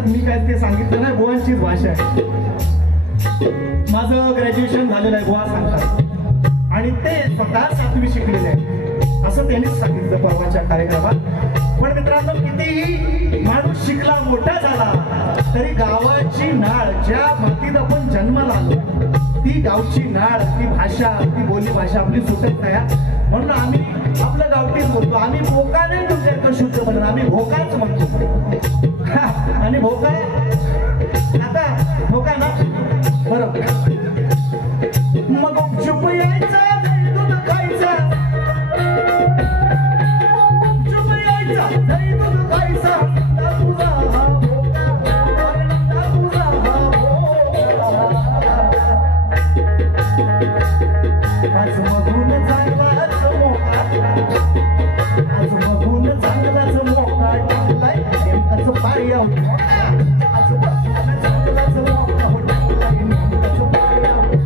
मी काय ते सांगितलं नाही, गोवांचीच भाषा आहे. माझं ग्रॅज्युएशन झालेलं आहे, गोवा सांगतात, आणि ते स्वतः 7वी शिकलेले आहे असं त्यांनीच सांगितलं परवाच्या कार्यक्रमात. पण मित्रांनो, कितीही माणूस शिकला मोठा झाला तरी गावाची नाळ, ज्या मातीत आपण जन्माला आलो ती गावची नाळ, ती भाषा, ती बोली भाषा आपली सुटत नाही. म्हणून आम्ही आपलं गावठीच बोलतो. आम्ही भोका नाही तुमच्या शुद्ध म्हणून, आम्ही भोकाच म्हणतो. आणि भोका आता भोका ना बरोबर. मग चुप यायचा, दूध खायचा, चुप यायचा, दूध खायचा, तुझा हा भोका, तुझा हा भोका. आज मधून चांगलाच मोका, आज मधून चांगलाच मोका टाकलाय नेमकाच पाय आहोत. आज मधून चांगलाच मोका टाकलाय नेमकाच पाय आहोत.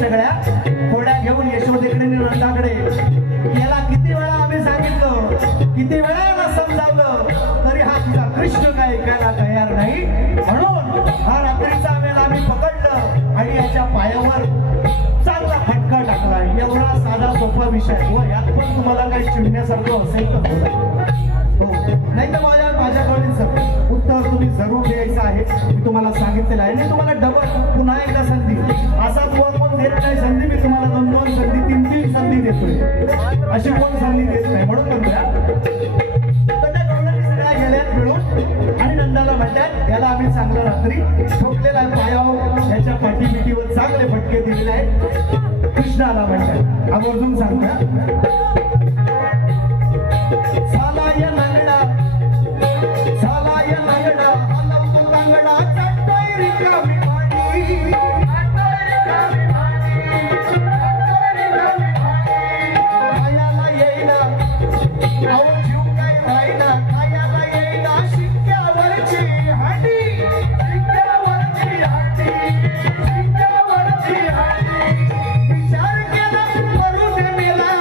सगळ्या थोड्या घेऊन यशोदेकडे नंदाकडे. याला किती वेळा आम्ही सांगितलं, किती वेळा समजावलं, तरी हा तुझा कृष्ण काय ऐकायला तयार नाही. म्हणून हा रात्रीचा वेळ आम्ही पकडलं आणि याच्या पायावर चांगला फटका टाकला. एवढा साधा सोपा विषय व यात पण तुम्हाला काही चिडण्यासारखं असेल तर हो, नाही तर माझ्याकडे उत्तर तुम्ही जरूर द्यायचं आहे. मी तुम्हाला सांगितलेलं आहे. मी तुम्हाला डबल पुन्हा एकदा संधी, असा कोण देत नाही संधी. मी तुम्हाला 2-2 संधी, 3-3 संधी देतोय. अशी कोण संधी देत नाही. म्हणून म्हणूया तर त्या गवळणी सगळ्या गेल्यात मिळून आणि नंदाला म्हणतात याला आम्ही चांगलं रात्री ठोकलेला आहे पायावर, याच्या पाठीपिटीवर चांगले फटके दिलेले आहेत. कृष्णाला म्हणतात आवर्जून सांगतात सालाय नांगडा, सालाय नांगडा, हलवू तांगडा, चटई रिकामी मांडी, खायाला येईना, अहो जीव काय राहिना, खायाला येईना, शिक्क्यावरची हांडी, शिक्क्यावरची हांडी, शिक्क्यावरची हांडी. विचार केला करू दे मेला,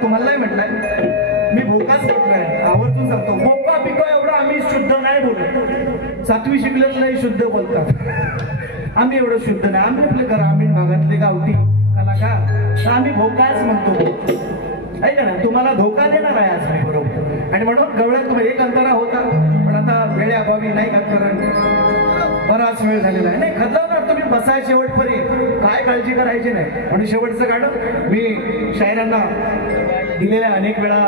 तुम्हाला नाही म्हटलंय मी भोकाच म्हटलंय आवर्जून सांगतो भोका पिका एवढं आम्ही शुद्ध नाही बोलत 7वी शिकलेलं नाही शुद्ध बोलतात आम्ही एवढं शुद्ध नाही आम्ही आपले ग्रामीण भागातले गावठी कलाकार आम्ही भोकाच म्हणतो ऐका ना तुम्हाला धोका देणार आहे आज मी बरोबर आणि म्हणून गवळ्यात एक अंतरा होता पण आता वेळेअभावी नाही का कारण बराच वेळ झालेला आहे नाही खतरनाक तुम्ही बसाय शेवटपर्यंत काय काळजी करायची नाही आणि शेवटचं गाणं मी शायरांना दिलेल्या अनेक वेळा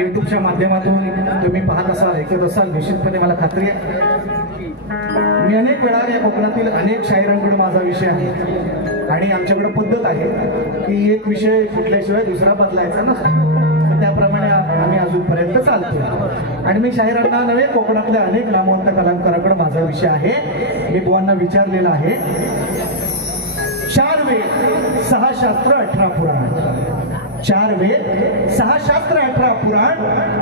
युट्यूबच्या माध्यमातून तुम्ही पाहत असाल ऐकत असाल निश्चितपणे मला खात्री आहे मी अनेक वेळा या कोकणातील अनेक शायरांकडे माझा विषय आहे आणि आमच्याकडे पद्धत आहे की एक विषय फुटल्याशिवाय दुसरा बदलायचा नसतो त्याप्रमाणे आम्ही अजूनपर्यंत चालतो आणि मी शायरांना नव्हे कोकणातल्या अनेक नामवंत कलाकारांकडे माझा विषय आहे मी बुवांना विचारलेला आहे 4 वेद 6 शास्त्र 18 पुराण 4 वेद 6 शास्त्र 18 पुराण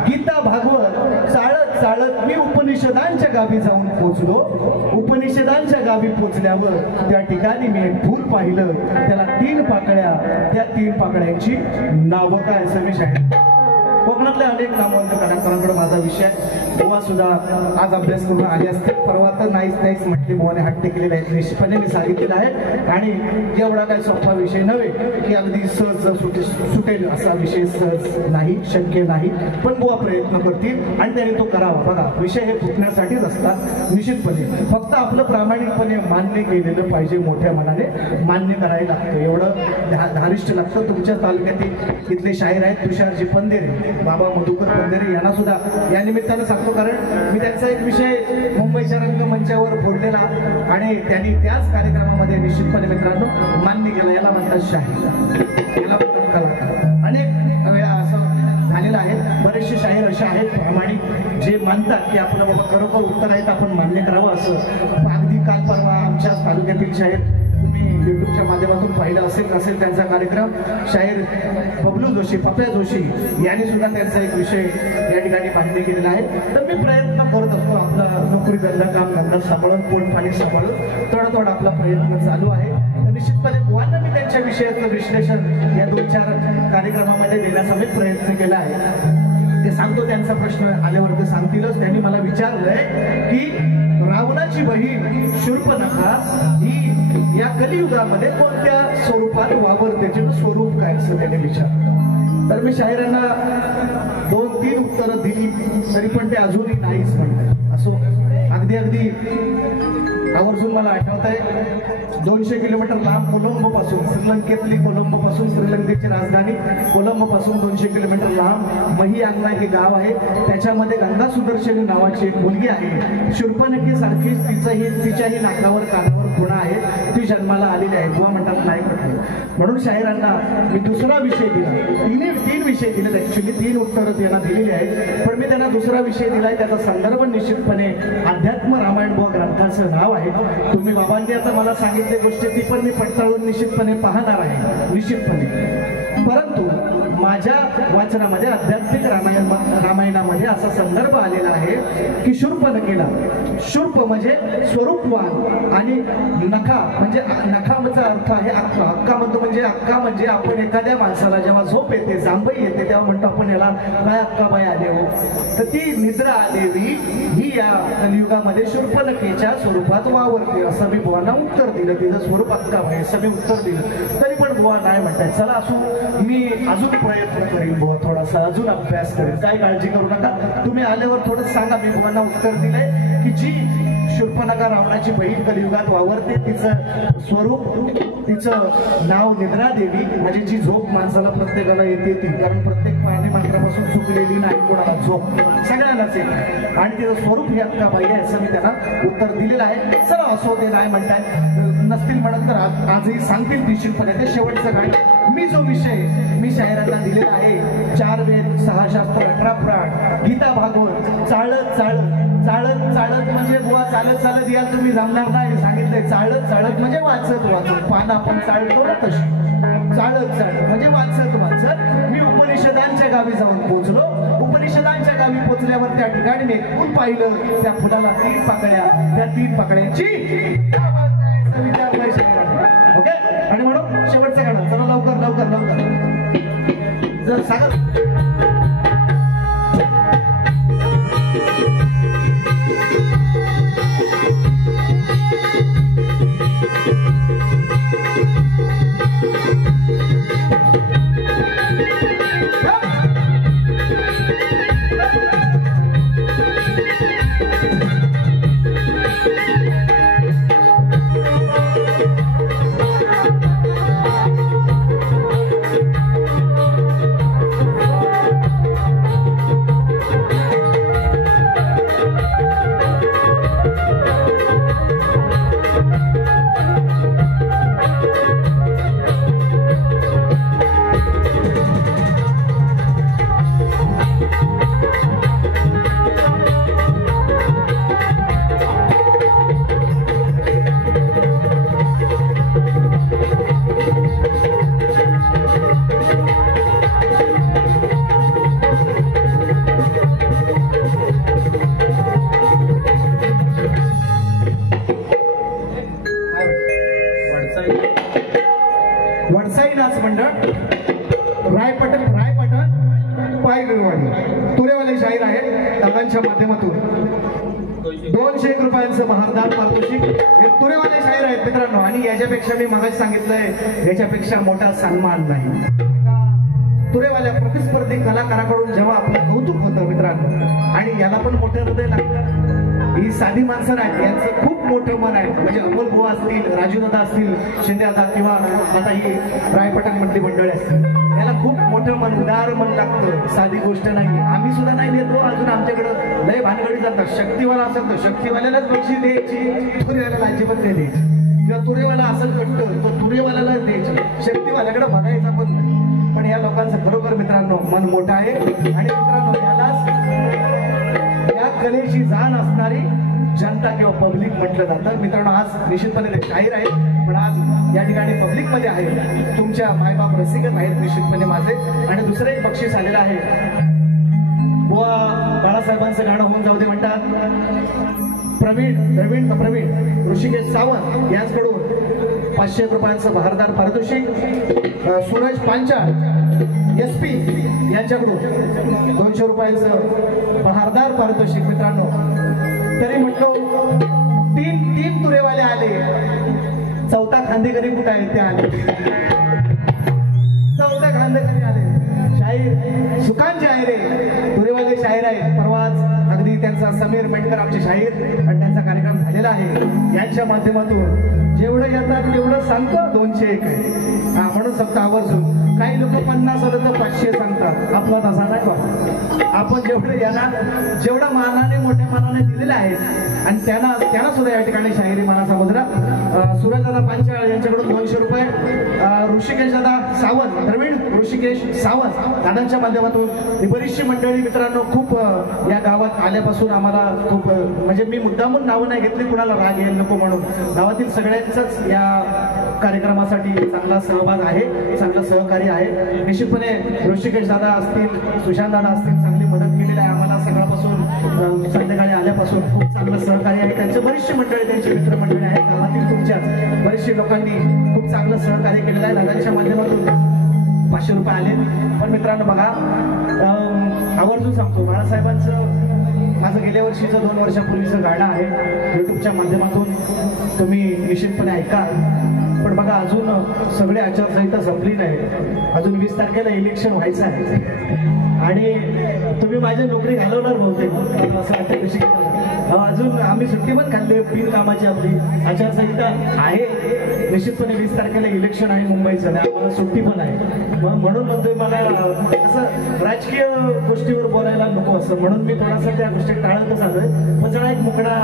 गीता भागवत चालत चालत मी उपनिषदांच्या गावी जाऊन पोचलो उपनिषदांच्या गावी पोचल्यावर त्या ठिकाणी मी एक फूल पाहिलं त्याला 3 पाकळ्या त्या 3 पाकळ्यांची नावं काय असं मी शाळेत कोकणातल्या अनेक नामवंत कलाकारांकडे माझा विषय बुवा सुद्धा आज अभ्यास करून आले असते परवा तर नाहीच म्हटली बुवाने हट्ट केलेले आहेत निश्चितपणे मी सांगितलेलं आहे आणि एवढा काही सोपा विषय नव्हे की अगदी सहज सुटेल असा विषय सहज नाही शक्य नाही पण बुवा प्रयत्न करतील आणि त्याने तो करावा बघा विषय हे फुटण्यासाठीच असतात निश्चितपणे फक्त आपलं प्रामाणिकपणे मान्य केलेलं पाहिजे मोठ्या मनाने मान्य करायला लागतं एवढं धारिष्ट लागतं तुमच्या तालुक्यातील इथले शाहीर आहेत तुषारजी पंधेरे बाबा मधुकर पंधेरे यांना सुद्धा या निमित्तानं सांगतो कारण मी त्यांचा एक विषय मुंबईच्या रंगमंचावर फोडलेला आणि त्यांनी त्याच कार्यक्रमामध्ये निश्चितपणे मित्रांनो मान्य केलं याला म्हणतात शाहीर याला म्हणतात कलाकार अनेक वेळा असं झालेलं आहे बरेचसे शाहीर असे आहेत प्रामाणिक जे मानतात की आपलं बाबा खरोखर उत्तर आहेत आपण मान्य करावं असं अगदी काल परवा आमच्या तालुक्यातील शाहीर युट्यूबच्या माध्यमातून पाहिलं असेल त्यांचा कार्यक्रम शाहीर बबलू जोशी पप्या जोशी यांनी सुद्धा त्यांचा एक विषय या ठिकाणी मान्य केलेला आहे तर मी प्रयत्न करत असतो आपला नोकरी धंदा काम धंदा सांभाळून पोट पाणी सांभाळून थोडा आपला प्रयत्न चालू आहे तर निश्चितपणे बुवांना मी त्यांच्या विषयाचं विश्लेषण या 2-4 कार्यक्रमामध्ये देण्याचा मी प्रयत्न केला आहे ते सांगतो त्यांचा प्रश्न आल्यावर ते सांगतीलच त्यांनी मला विचारलंय की रावणाची बहीण शूर्पणखा ही या कलियुगामध्ये कोणत्या स्वरूपात वावरते त्याचे स्वरूप काय असं त्याने विचारलं तर मी शाहिरांना 2-3 उत्तरं दिली तरी पण ते अजूनही नाहीच म्हणतात असो अगदी आवर्जून मला आठवत आहे 200 किलोमीटर लांब कोलंबो पासून श्रीलंकेतली कोलंबो पासून श्रीलंकेची राजधानी कोलंबो पासून 200 किलोमीटर लांब महियांगना हे गाव आहे त्याच्यामध्ये गंगा सुदर्शनी नावाची एक मुलगी आहे शूर्पणखी सारखीच तिच्याही नाकावर कानावर खुणा आहे ती जन्माला आलेली आहे बुवा म्हणतात नाही म्हटलं म्हणून शाहिरांना मी दुसरा विषय दिला 3 विषय दिले ऍक्च्युली 3 उत्तरं त्यांना दिलेली आहेत पण मी त्यांना दुसरा विषय दिलाय त्याचा संदर्भ निश्चितपणे अध्यात्म रामायण बुवा ग्रंथाचं नाव आहे तुम्ही बाबांनी आता मला सांगितले गोष्टी ती पण मी पडताळून निश्चितपणे पाहणार आहे निश्चितपणे परंतु माझ्या वाचनामध्ये आध्यात्मिक रामायणामध्ये असा संदर्भ आलेला आहे की शूर्पणखेला, शूर्प म्हणजे स्वरूपवान आणि नखा म्हणजे नखाचा अर्थ आहे अक्का. अक्का म्हणतो म्हणजे अक्का म्हणजे आपण एखाद्या माणसाला जेव्हा झोप येते, जांभई येते, तेव्हा म्हणतो आपण याला काय अक्काबाई आले हो. तर ती निद्रा देवी ही या कलियुगामध्ये शूर्पणखेच्या स्वरूपात वावरते असं मी बुवांना उत्तर दिलं. तिचं स्वरूप अक्काबाई असं मी उत्तर दिलं. तरी पण बुवा नाही म्हणताय. चला असू, मी अजून प्रयत्न करीन बुवा, थोडासा अजून अभ्यास करेन, काही काळजी करू नका. तुम्ही आल्यावर थोडं सांगा. मी बुवांना उत्तर दिलंय की जी शूर्पणखा रावणाची बहीण कलियुगात वावरते, तिचं स्वरूप, तिचं नाव निद्रा देवी, म्हणजे जी झोप माणसाला प्रत्येकाला येते ती. कारण प्रत्येक प्राणी मात्रापासून चुकलेली नाही कोणाला झोप, सगळ्यांनाच येते. आणि तिचं स्वरूप ही अक्काबाई आहे असं मी त्यांना उत्तर दिलेलं आहे. चला असो, ते नाही म्हणताय, नसतील म्हणत तर आजही सांगतील निश्चितपणे. ते शेवटचं काय, मी जो विषय मी शायरांना दिलेला आहे, 4 वेद 6 शास्त्र 18 पुराण गीता भागवत, चाळत चाळत चाळत चाळत म्हणजे बुवा चालत चालत याल तुम्ही जमणार नाही सांगितलंय. चाळत चाळत म्हणजे वाचत वाचत, पानं आपण चाळतो ना तशी, चाळत चाळत म्हणजे वाचत वाचत मी उपनिषदांच्या गावी जाऊन पोहोचलो. उपनिषदांच्या गावी पोहोचल्यावर त्या ठिकाणी मी खूप पाहिलं, त्या फुलाला 3 पाकळ्या, त्या 3 पाकळ्यांची ओके. आणि म्हणून शेवटचं गाणं, चला लवकर लवकर लवकर जर सांगा. वडसाई नाच मंडळ, रायपटण पायगडवाडी, तुरेवाले शाहीर आहेत. दादांच्या माध्यमातून 201 रुपयांचं महादान पारितोषिक. हे तुरेवाले शाहीर आहेत मित्रांनो. आणि याच्यापेक्षा मी मगाच सांगितलंय, याच्यापेक्षा मोठा सन्मान नाही. तुरेवाल्या प्रतिस्पर्धी कलाकाराकडून जेव्हा आपलं कौतुक होतं मित्रांनो, आणि याला पण मोठं हृदय लागतं. ही साधी माणसं नाही, यांचं खूप मोठं मन आहे. म्हणजे अमोल बुवा असतील, राजूदादा असतील, शिंदे दादा, किंवा आता ही रायपटण मधली मंडळी असतील, याला खूप मोठं मन, उदार मन लागतं. साधी गोष्ट नाही. आम्ही सुद्धा नाही देतो अजून. आमच्याकडं लय भानगडी जातात. शक्तीवाला असेल तर शक्तीवाल्यालाच बक्षीस द्यायची, तुरेवाल्याला अजिबात नाही द्यायची. किंवा तुरेवाला असेल वाटतं तर तुरेवाल्यालाच द्यायची, शक्तीवाल्याकडे बघायचा पण नाही. पण या लोकांचं खरोखर मित्रांनो मन मोठं आहे. आणि मित्रांनो, यालाच या कलेची जाण असणारी जनता किंवा पब्लिक म्हटलं जातं. मित्रांनो, आज निश्चितपणे ते शाहीर आहेत, पण आज या ठिकाणी पब्लिक मध्ये आहे. तुमच्या मायबाप रसिकच आहेत निश्चितपणे माझे. आणि दुसरं एक बक्षीस आलेलं आहे. बुवा बाळासाहेबांचं गाणं होऊन जाऊ दे म्हणतात. प्रवीण ऋषिकेश सावंत यांच्याकडून 500 रुपयांचं बहारदार पारितोषिक. सूरज पांचाळ SP यांच्याकडून 200 रुपयांचं बहारदार पारितोषिक. मित्रांनो, तरी म्हटलो तीन तुरेवाले आले, 4था खांदेकरी कुठे आहे ते आले. 4था खांदेकरी आले. शाहीर सुकान शाहीर आहे, तुरेवाले शाहीर आहेत. परवाच अगदी त्यांचा समीर मेंढकर आमचे शाहीर आणि त्यांचा कार्यक्रम झालेला आहे. यांच्या माध्यमातून जेवढं येतात तेवढं सांगतो. 201 आहे म्हणून फक्त आवर्जून. काही लोक 50 आलं तर 500 सांगतात. आपला तसा नाही बाबा. आपण जेवढं यांना जेवढा मानाने मोठ्या मानाने दिलेला आहे, आणि त्यांना सुद्धा या ठिकाणी शाहिरी मानाचा मुद्रा. सूरजदादा पांचाळ यांच्याकडून 200 रुपये. ऋषिकेश दादा सावंत, प्रवीण ऋषिकेश सावंत दादांच्या माध्यमातून. ही बरीचशी मंडळी मित्रांनो खूप या गावात आल्यापासून आम्हाला खूप, म्हणजे मी मुद्दामून नावं नाही घेतली कुणाला राग येईल नको म्हणून, गावातील सगळ्यांचंच या कार्यक्रमासाठी चांगला सहभाग आहे, चांगलं सहकार्य आहे. निश्चितपणे ऋषिकेश दादा असतील, सुशांत दादा असतील, चांगली मदत केलेली आहे आम्हाला सकाळपासून संध्याकाळी आल्यापासून. खूप चांगलं सहकार्य आहे. त्यांचे बरीचशी मंडळी, त्यांची मित्रमंडळी आहेत गावातील, तुमच्याच बरीचशी लोकांनी खूप चांगलं सहकार्य केलेलं आहे. दादांच्या माध्यमातून 500 रुपये आले. पण मित्रांनो बघा, आवर्जून सांगतो, बाळासाहेबांचं माझं गेल्या वर्षीचं 2 वर्षापूर्वीचं गाणं आहे, युट्यूबच्या माध्यमातून तुम्ही निश्चितपणे ऐका. पण बघा, अजून सगळे आचारसंहिता संपली नाही. अजून 20 तारखेला इलेक्शन व्हायचं आहे आणि तुम्ही माझी नोकरी घालवणार बहुतेक असं वाटतं. अजून आम्ही सुट्टी पण खाल्ली, बिनकामाची आपली आचारसंहिता आहे. निश्चितपणे 20 तारखेला इलेक्शन आहे मुंबईचं, आम्हाला सुट्टी पण आहे. म्हणून म्हणतोय, मला असं राजकीय गोष्टीवर बोलायला नको असं, म्हणून मी थोडासा त्या गोष्टी टाळतच आलोय. पण जरा एक मुकडा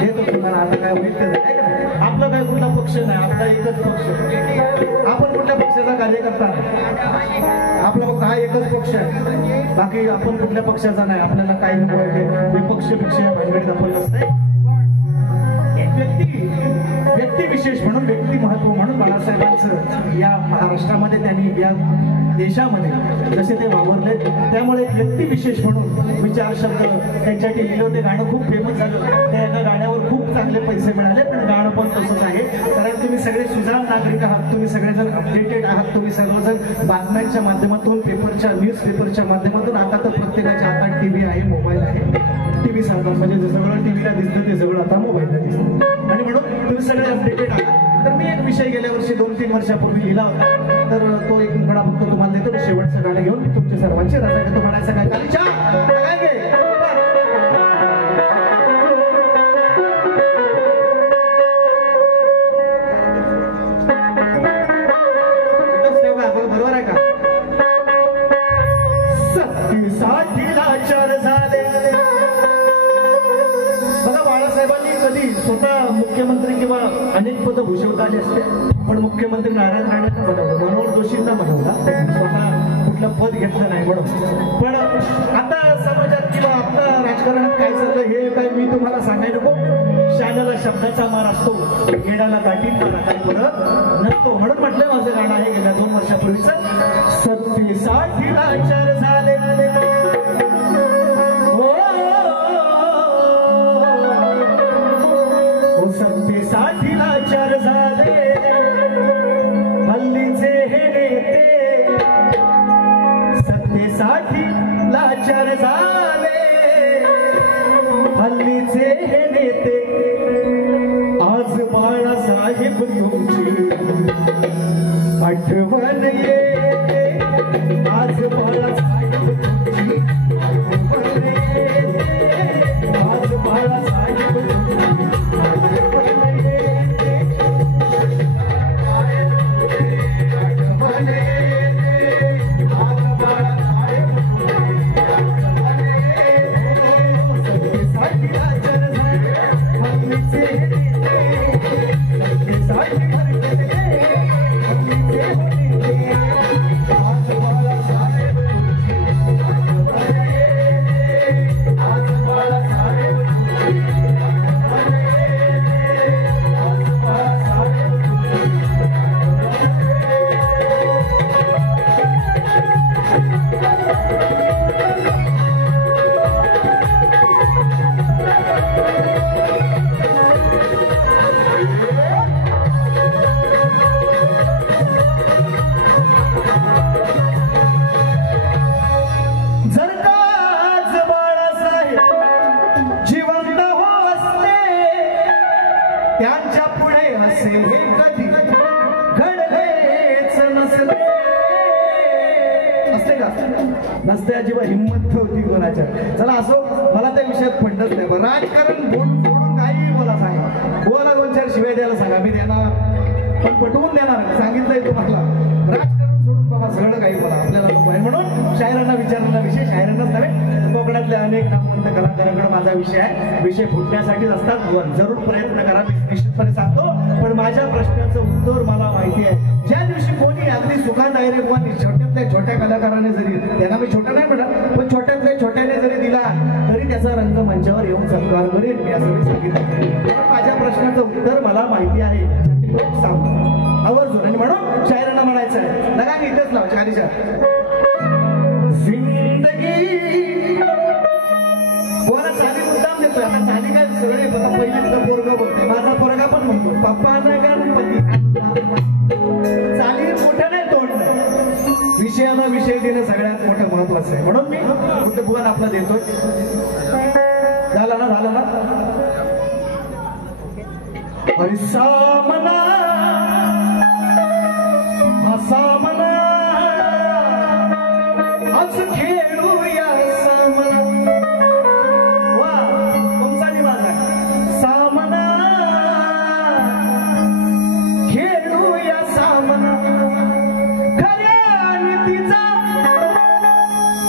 देतो तुम्हाला, आता काय होईल ते. आपला काय कुठला पक्ष नाही, आपला एकच पक्ष. आपण कुठल्या पक्षाचा कार्यकर्ता नाही, आपला फक्त हा एकच पक्ष आहे. बाकी आपण कुठल्या पक्षाचा नाही. आपल्याला काही विपक्ष भानगडीत आपण नसते. व्यक्ती विशेष म्हणून, व्यक्ती महत्व म्हणून बाळासाहेबांचं या महाराष्ट्रामध्ये, त्यांनी या देशामध्ये जसे ते वावरले, त्यामुळे व्यक्ती विशेष म्हणून मी 4 शब्द त्यांच्यासाठी लिहिले होते. गाणं खूप फेमस झालं, त्या एका गाण्यावर खूप चांगले पैसे मिळाले. पण गाणं पण तसंच आहे, कारण तुम्ही सगळे सुजाण नागरिक आहात, तुम्ही सगळेजण अपडेटेड आहात, तुम्ही सर्वजण बातम्यांच्या माध्यमातून, पेपरच्या, न्यूज पेपरच्या माध्यमातून. आता तर प्रत्येकाच्या हातात टीव्ही आहे, मोबाईल आहे. टीव्ही सारखं म्हणजे सगळं टीव्हीला दिसतं ते सगळं आता मोबाईलला दिसतं, आणि म्हणून तुम्ही सगळे अपडेटेड आहात. तर मी एक विषय गेल्या वर्षी 2-3 वर्षापूर्वी लिहिला होता, तर तो एक मुकडा फक्त तुम्हाला देतो. शेवटचं गाणं घेऊन तुमच्या सर्वांची रजा घेतो. म्हणायचं काय, कालीच्या काय घे बरोबर आहे का? सत्तेसाठीला चार झाले. बघा, बाळासाहेबांनी कधी स्वतः मुख्यमंत्री किंवा अनेक पद भूषवता आली असते, पण मुख्यमंत्री नारायण राणेंना बनवलं, मनोहर जोशींना बनवला, स्वतः कुठलं पद घेतलं नाही म्हणून. पण आता समाजात किंवा आपल्या राजकारणात काय चाललं हे काय मी तुम्हाला सांगायला नको. शाण्याला शब्दाचा मार असतो, येण्याला गाठी मारा काही परत नसतो. म्हणून म्हटलं माझं गाणं आहे गेल्या 2 वर्षापूर्वीचं. सत्तेसाठीला चार झाले, सत्तेसाठीला चार झाले, हल्लीचे हे नेते. सत्तेसाठी लाचार झाले, हल्लीचे हे नेते. आज बाळासाहेब तुमची आठवण येते, आज बाळासाहेब तुमची आठवण येते, आज बाळासाहेब त्यांच्या पुढे असे हे कधी घडलेच नसले. असते का? नसते अजिबात, हिंमत ठेवती कोणाच्या. चला असो, मला त्या विषयात पडत नाही. राजकारण बोलून काही बोला, सांगा, बोला 2-4 शिवाय द्यायला सांगा, मी देणार, पण पटवून देणार. सांगितलंय तुम्हाला, राजकारण सोडून बाबा सगळं काही बोला, आपल्याला नको आहे. म्हणून शायरांना विचारलेला विषय, शायरांनाच नव्हे, कोकणातल्या अनेक नामवंत कलाकारांकडे माझा विषय आहे. विषय फुटण्यासाठीच असतात, जरूर प्रयत्न करा, मी निश्चितपणे सांगतो. पण माझ्या प्रश्नाचं उत्तर मला माहिती आहे. ज्या दिवशी कोणी अगदी सुखात आहे रे बुवा, छोट्यातल्या छोट्या कलाकाराने जरी, त्यांना मी छोटा नाही म्हणत, पण छोट्यातल्या छोट्याने जरी दिला तरी त्याचा रंग मंचावर येऊन सत्कार करेल, मी असं मी सांगितलं. माझ्या प्रश्नाचं उत्तर मला माहिती आहे, सांगतो. जोरात आणि म्हणून शायरांना म्हणायचं आहे लगा की इथेच लावायचे खालीच्या जिंदगी कोणा चाली मुद्दाम देतोय आता चाली काय सगळे बघा पहिले तुझा पोरगा बोलते माझा पोरगा पण म्हणतो पप्पा ना गणपती चाली मोठं नाही तोंड नाही विषयाला विषय देणं सगळ्यात मोठं महत्वाचं आहे म्हणून मी कुठे बुवान आपला देतोय झाला ना अरे सामना सामना आज खेळूया सामना वा तुमचा निवास आहे सामना खेळूया सामना खऱ्या नीतीचा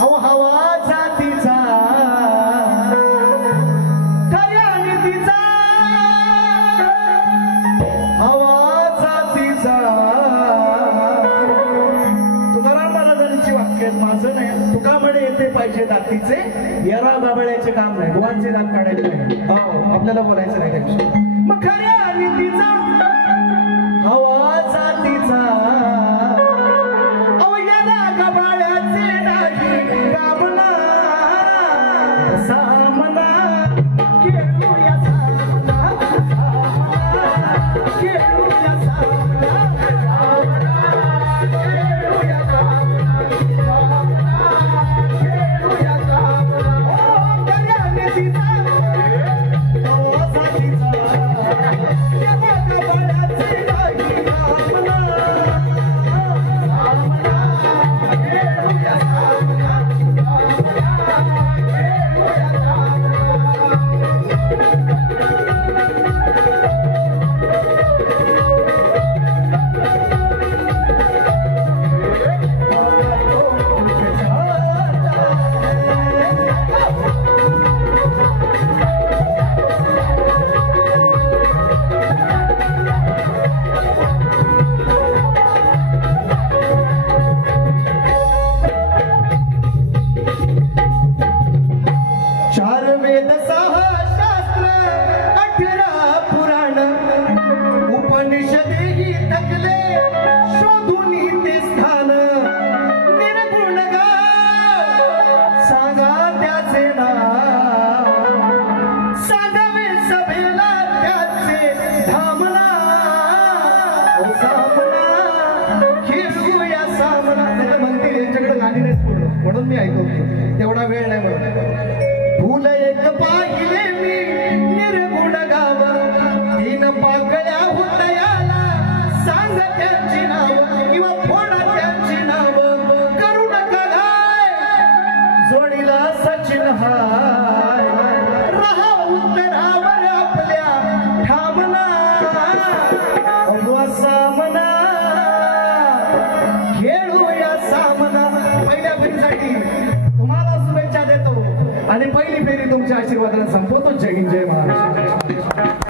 हवा जातीचा खऱ्या नीतीचा हवा जातीचा माझं नाही तुका म्हणे येते पाहिजे दातीचे येरा बाबळ्याचे काम नाही बुवांचे दात काढायचे नाही हो आपल्याला बोलायचं नाही त्याविषयी मग खऱ्या नीतीचा हवा जातीचा अहो येरा गबाळ्याचे नाही कामना सामना खेळूया सामना खेळूया सामना म्हणून मी ऐकतो तेवढा वेळ नाही म्हणून फुल एक पाहिले मी निर्गुण गाव तीन पाकळ्या होतयाला सांग त्यांची नाव किंवा फोडा त्यांची नाव करू नका गाय जोडीला सचिन हाय रहा उत्तरावर आपल्या ठामना सामना खेळूया सामना पहिल्या फेरीसाठी तुम्हाला शुभेच्छा देतो आणि पहिली फेरी तुमच्या आशीर्वादाने संपवतो जय हिंद जय महाराष्ट्र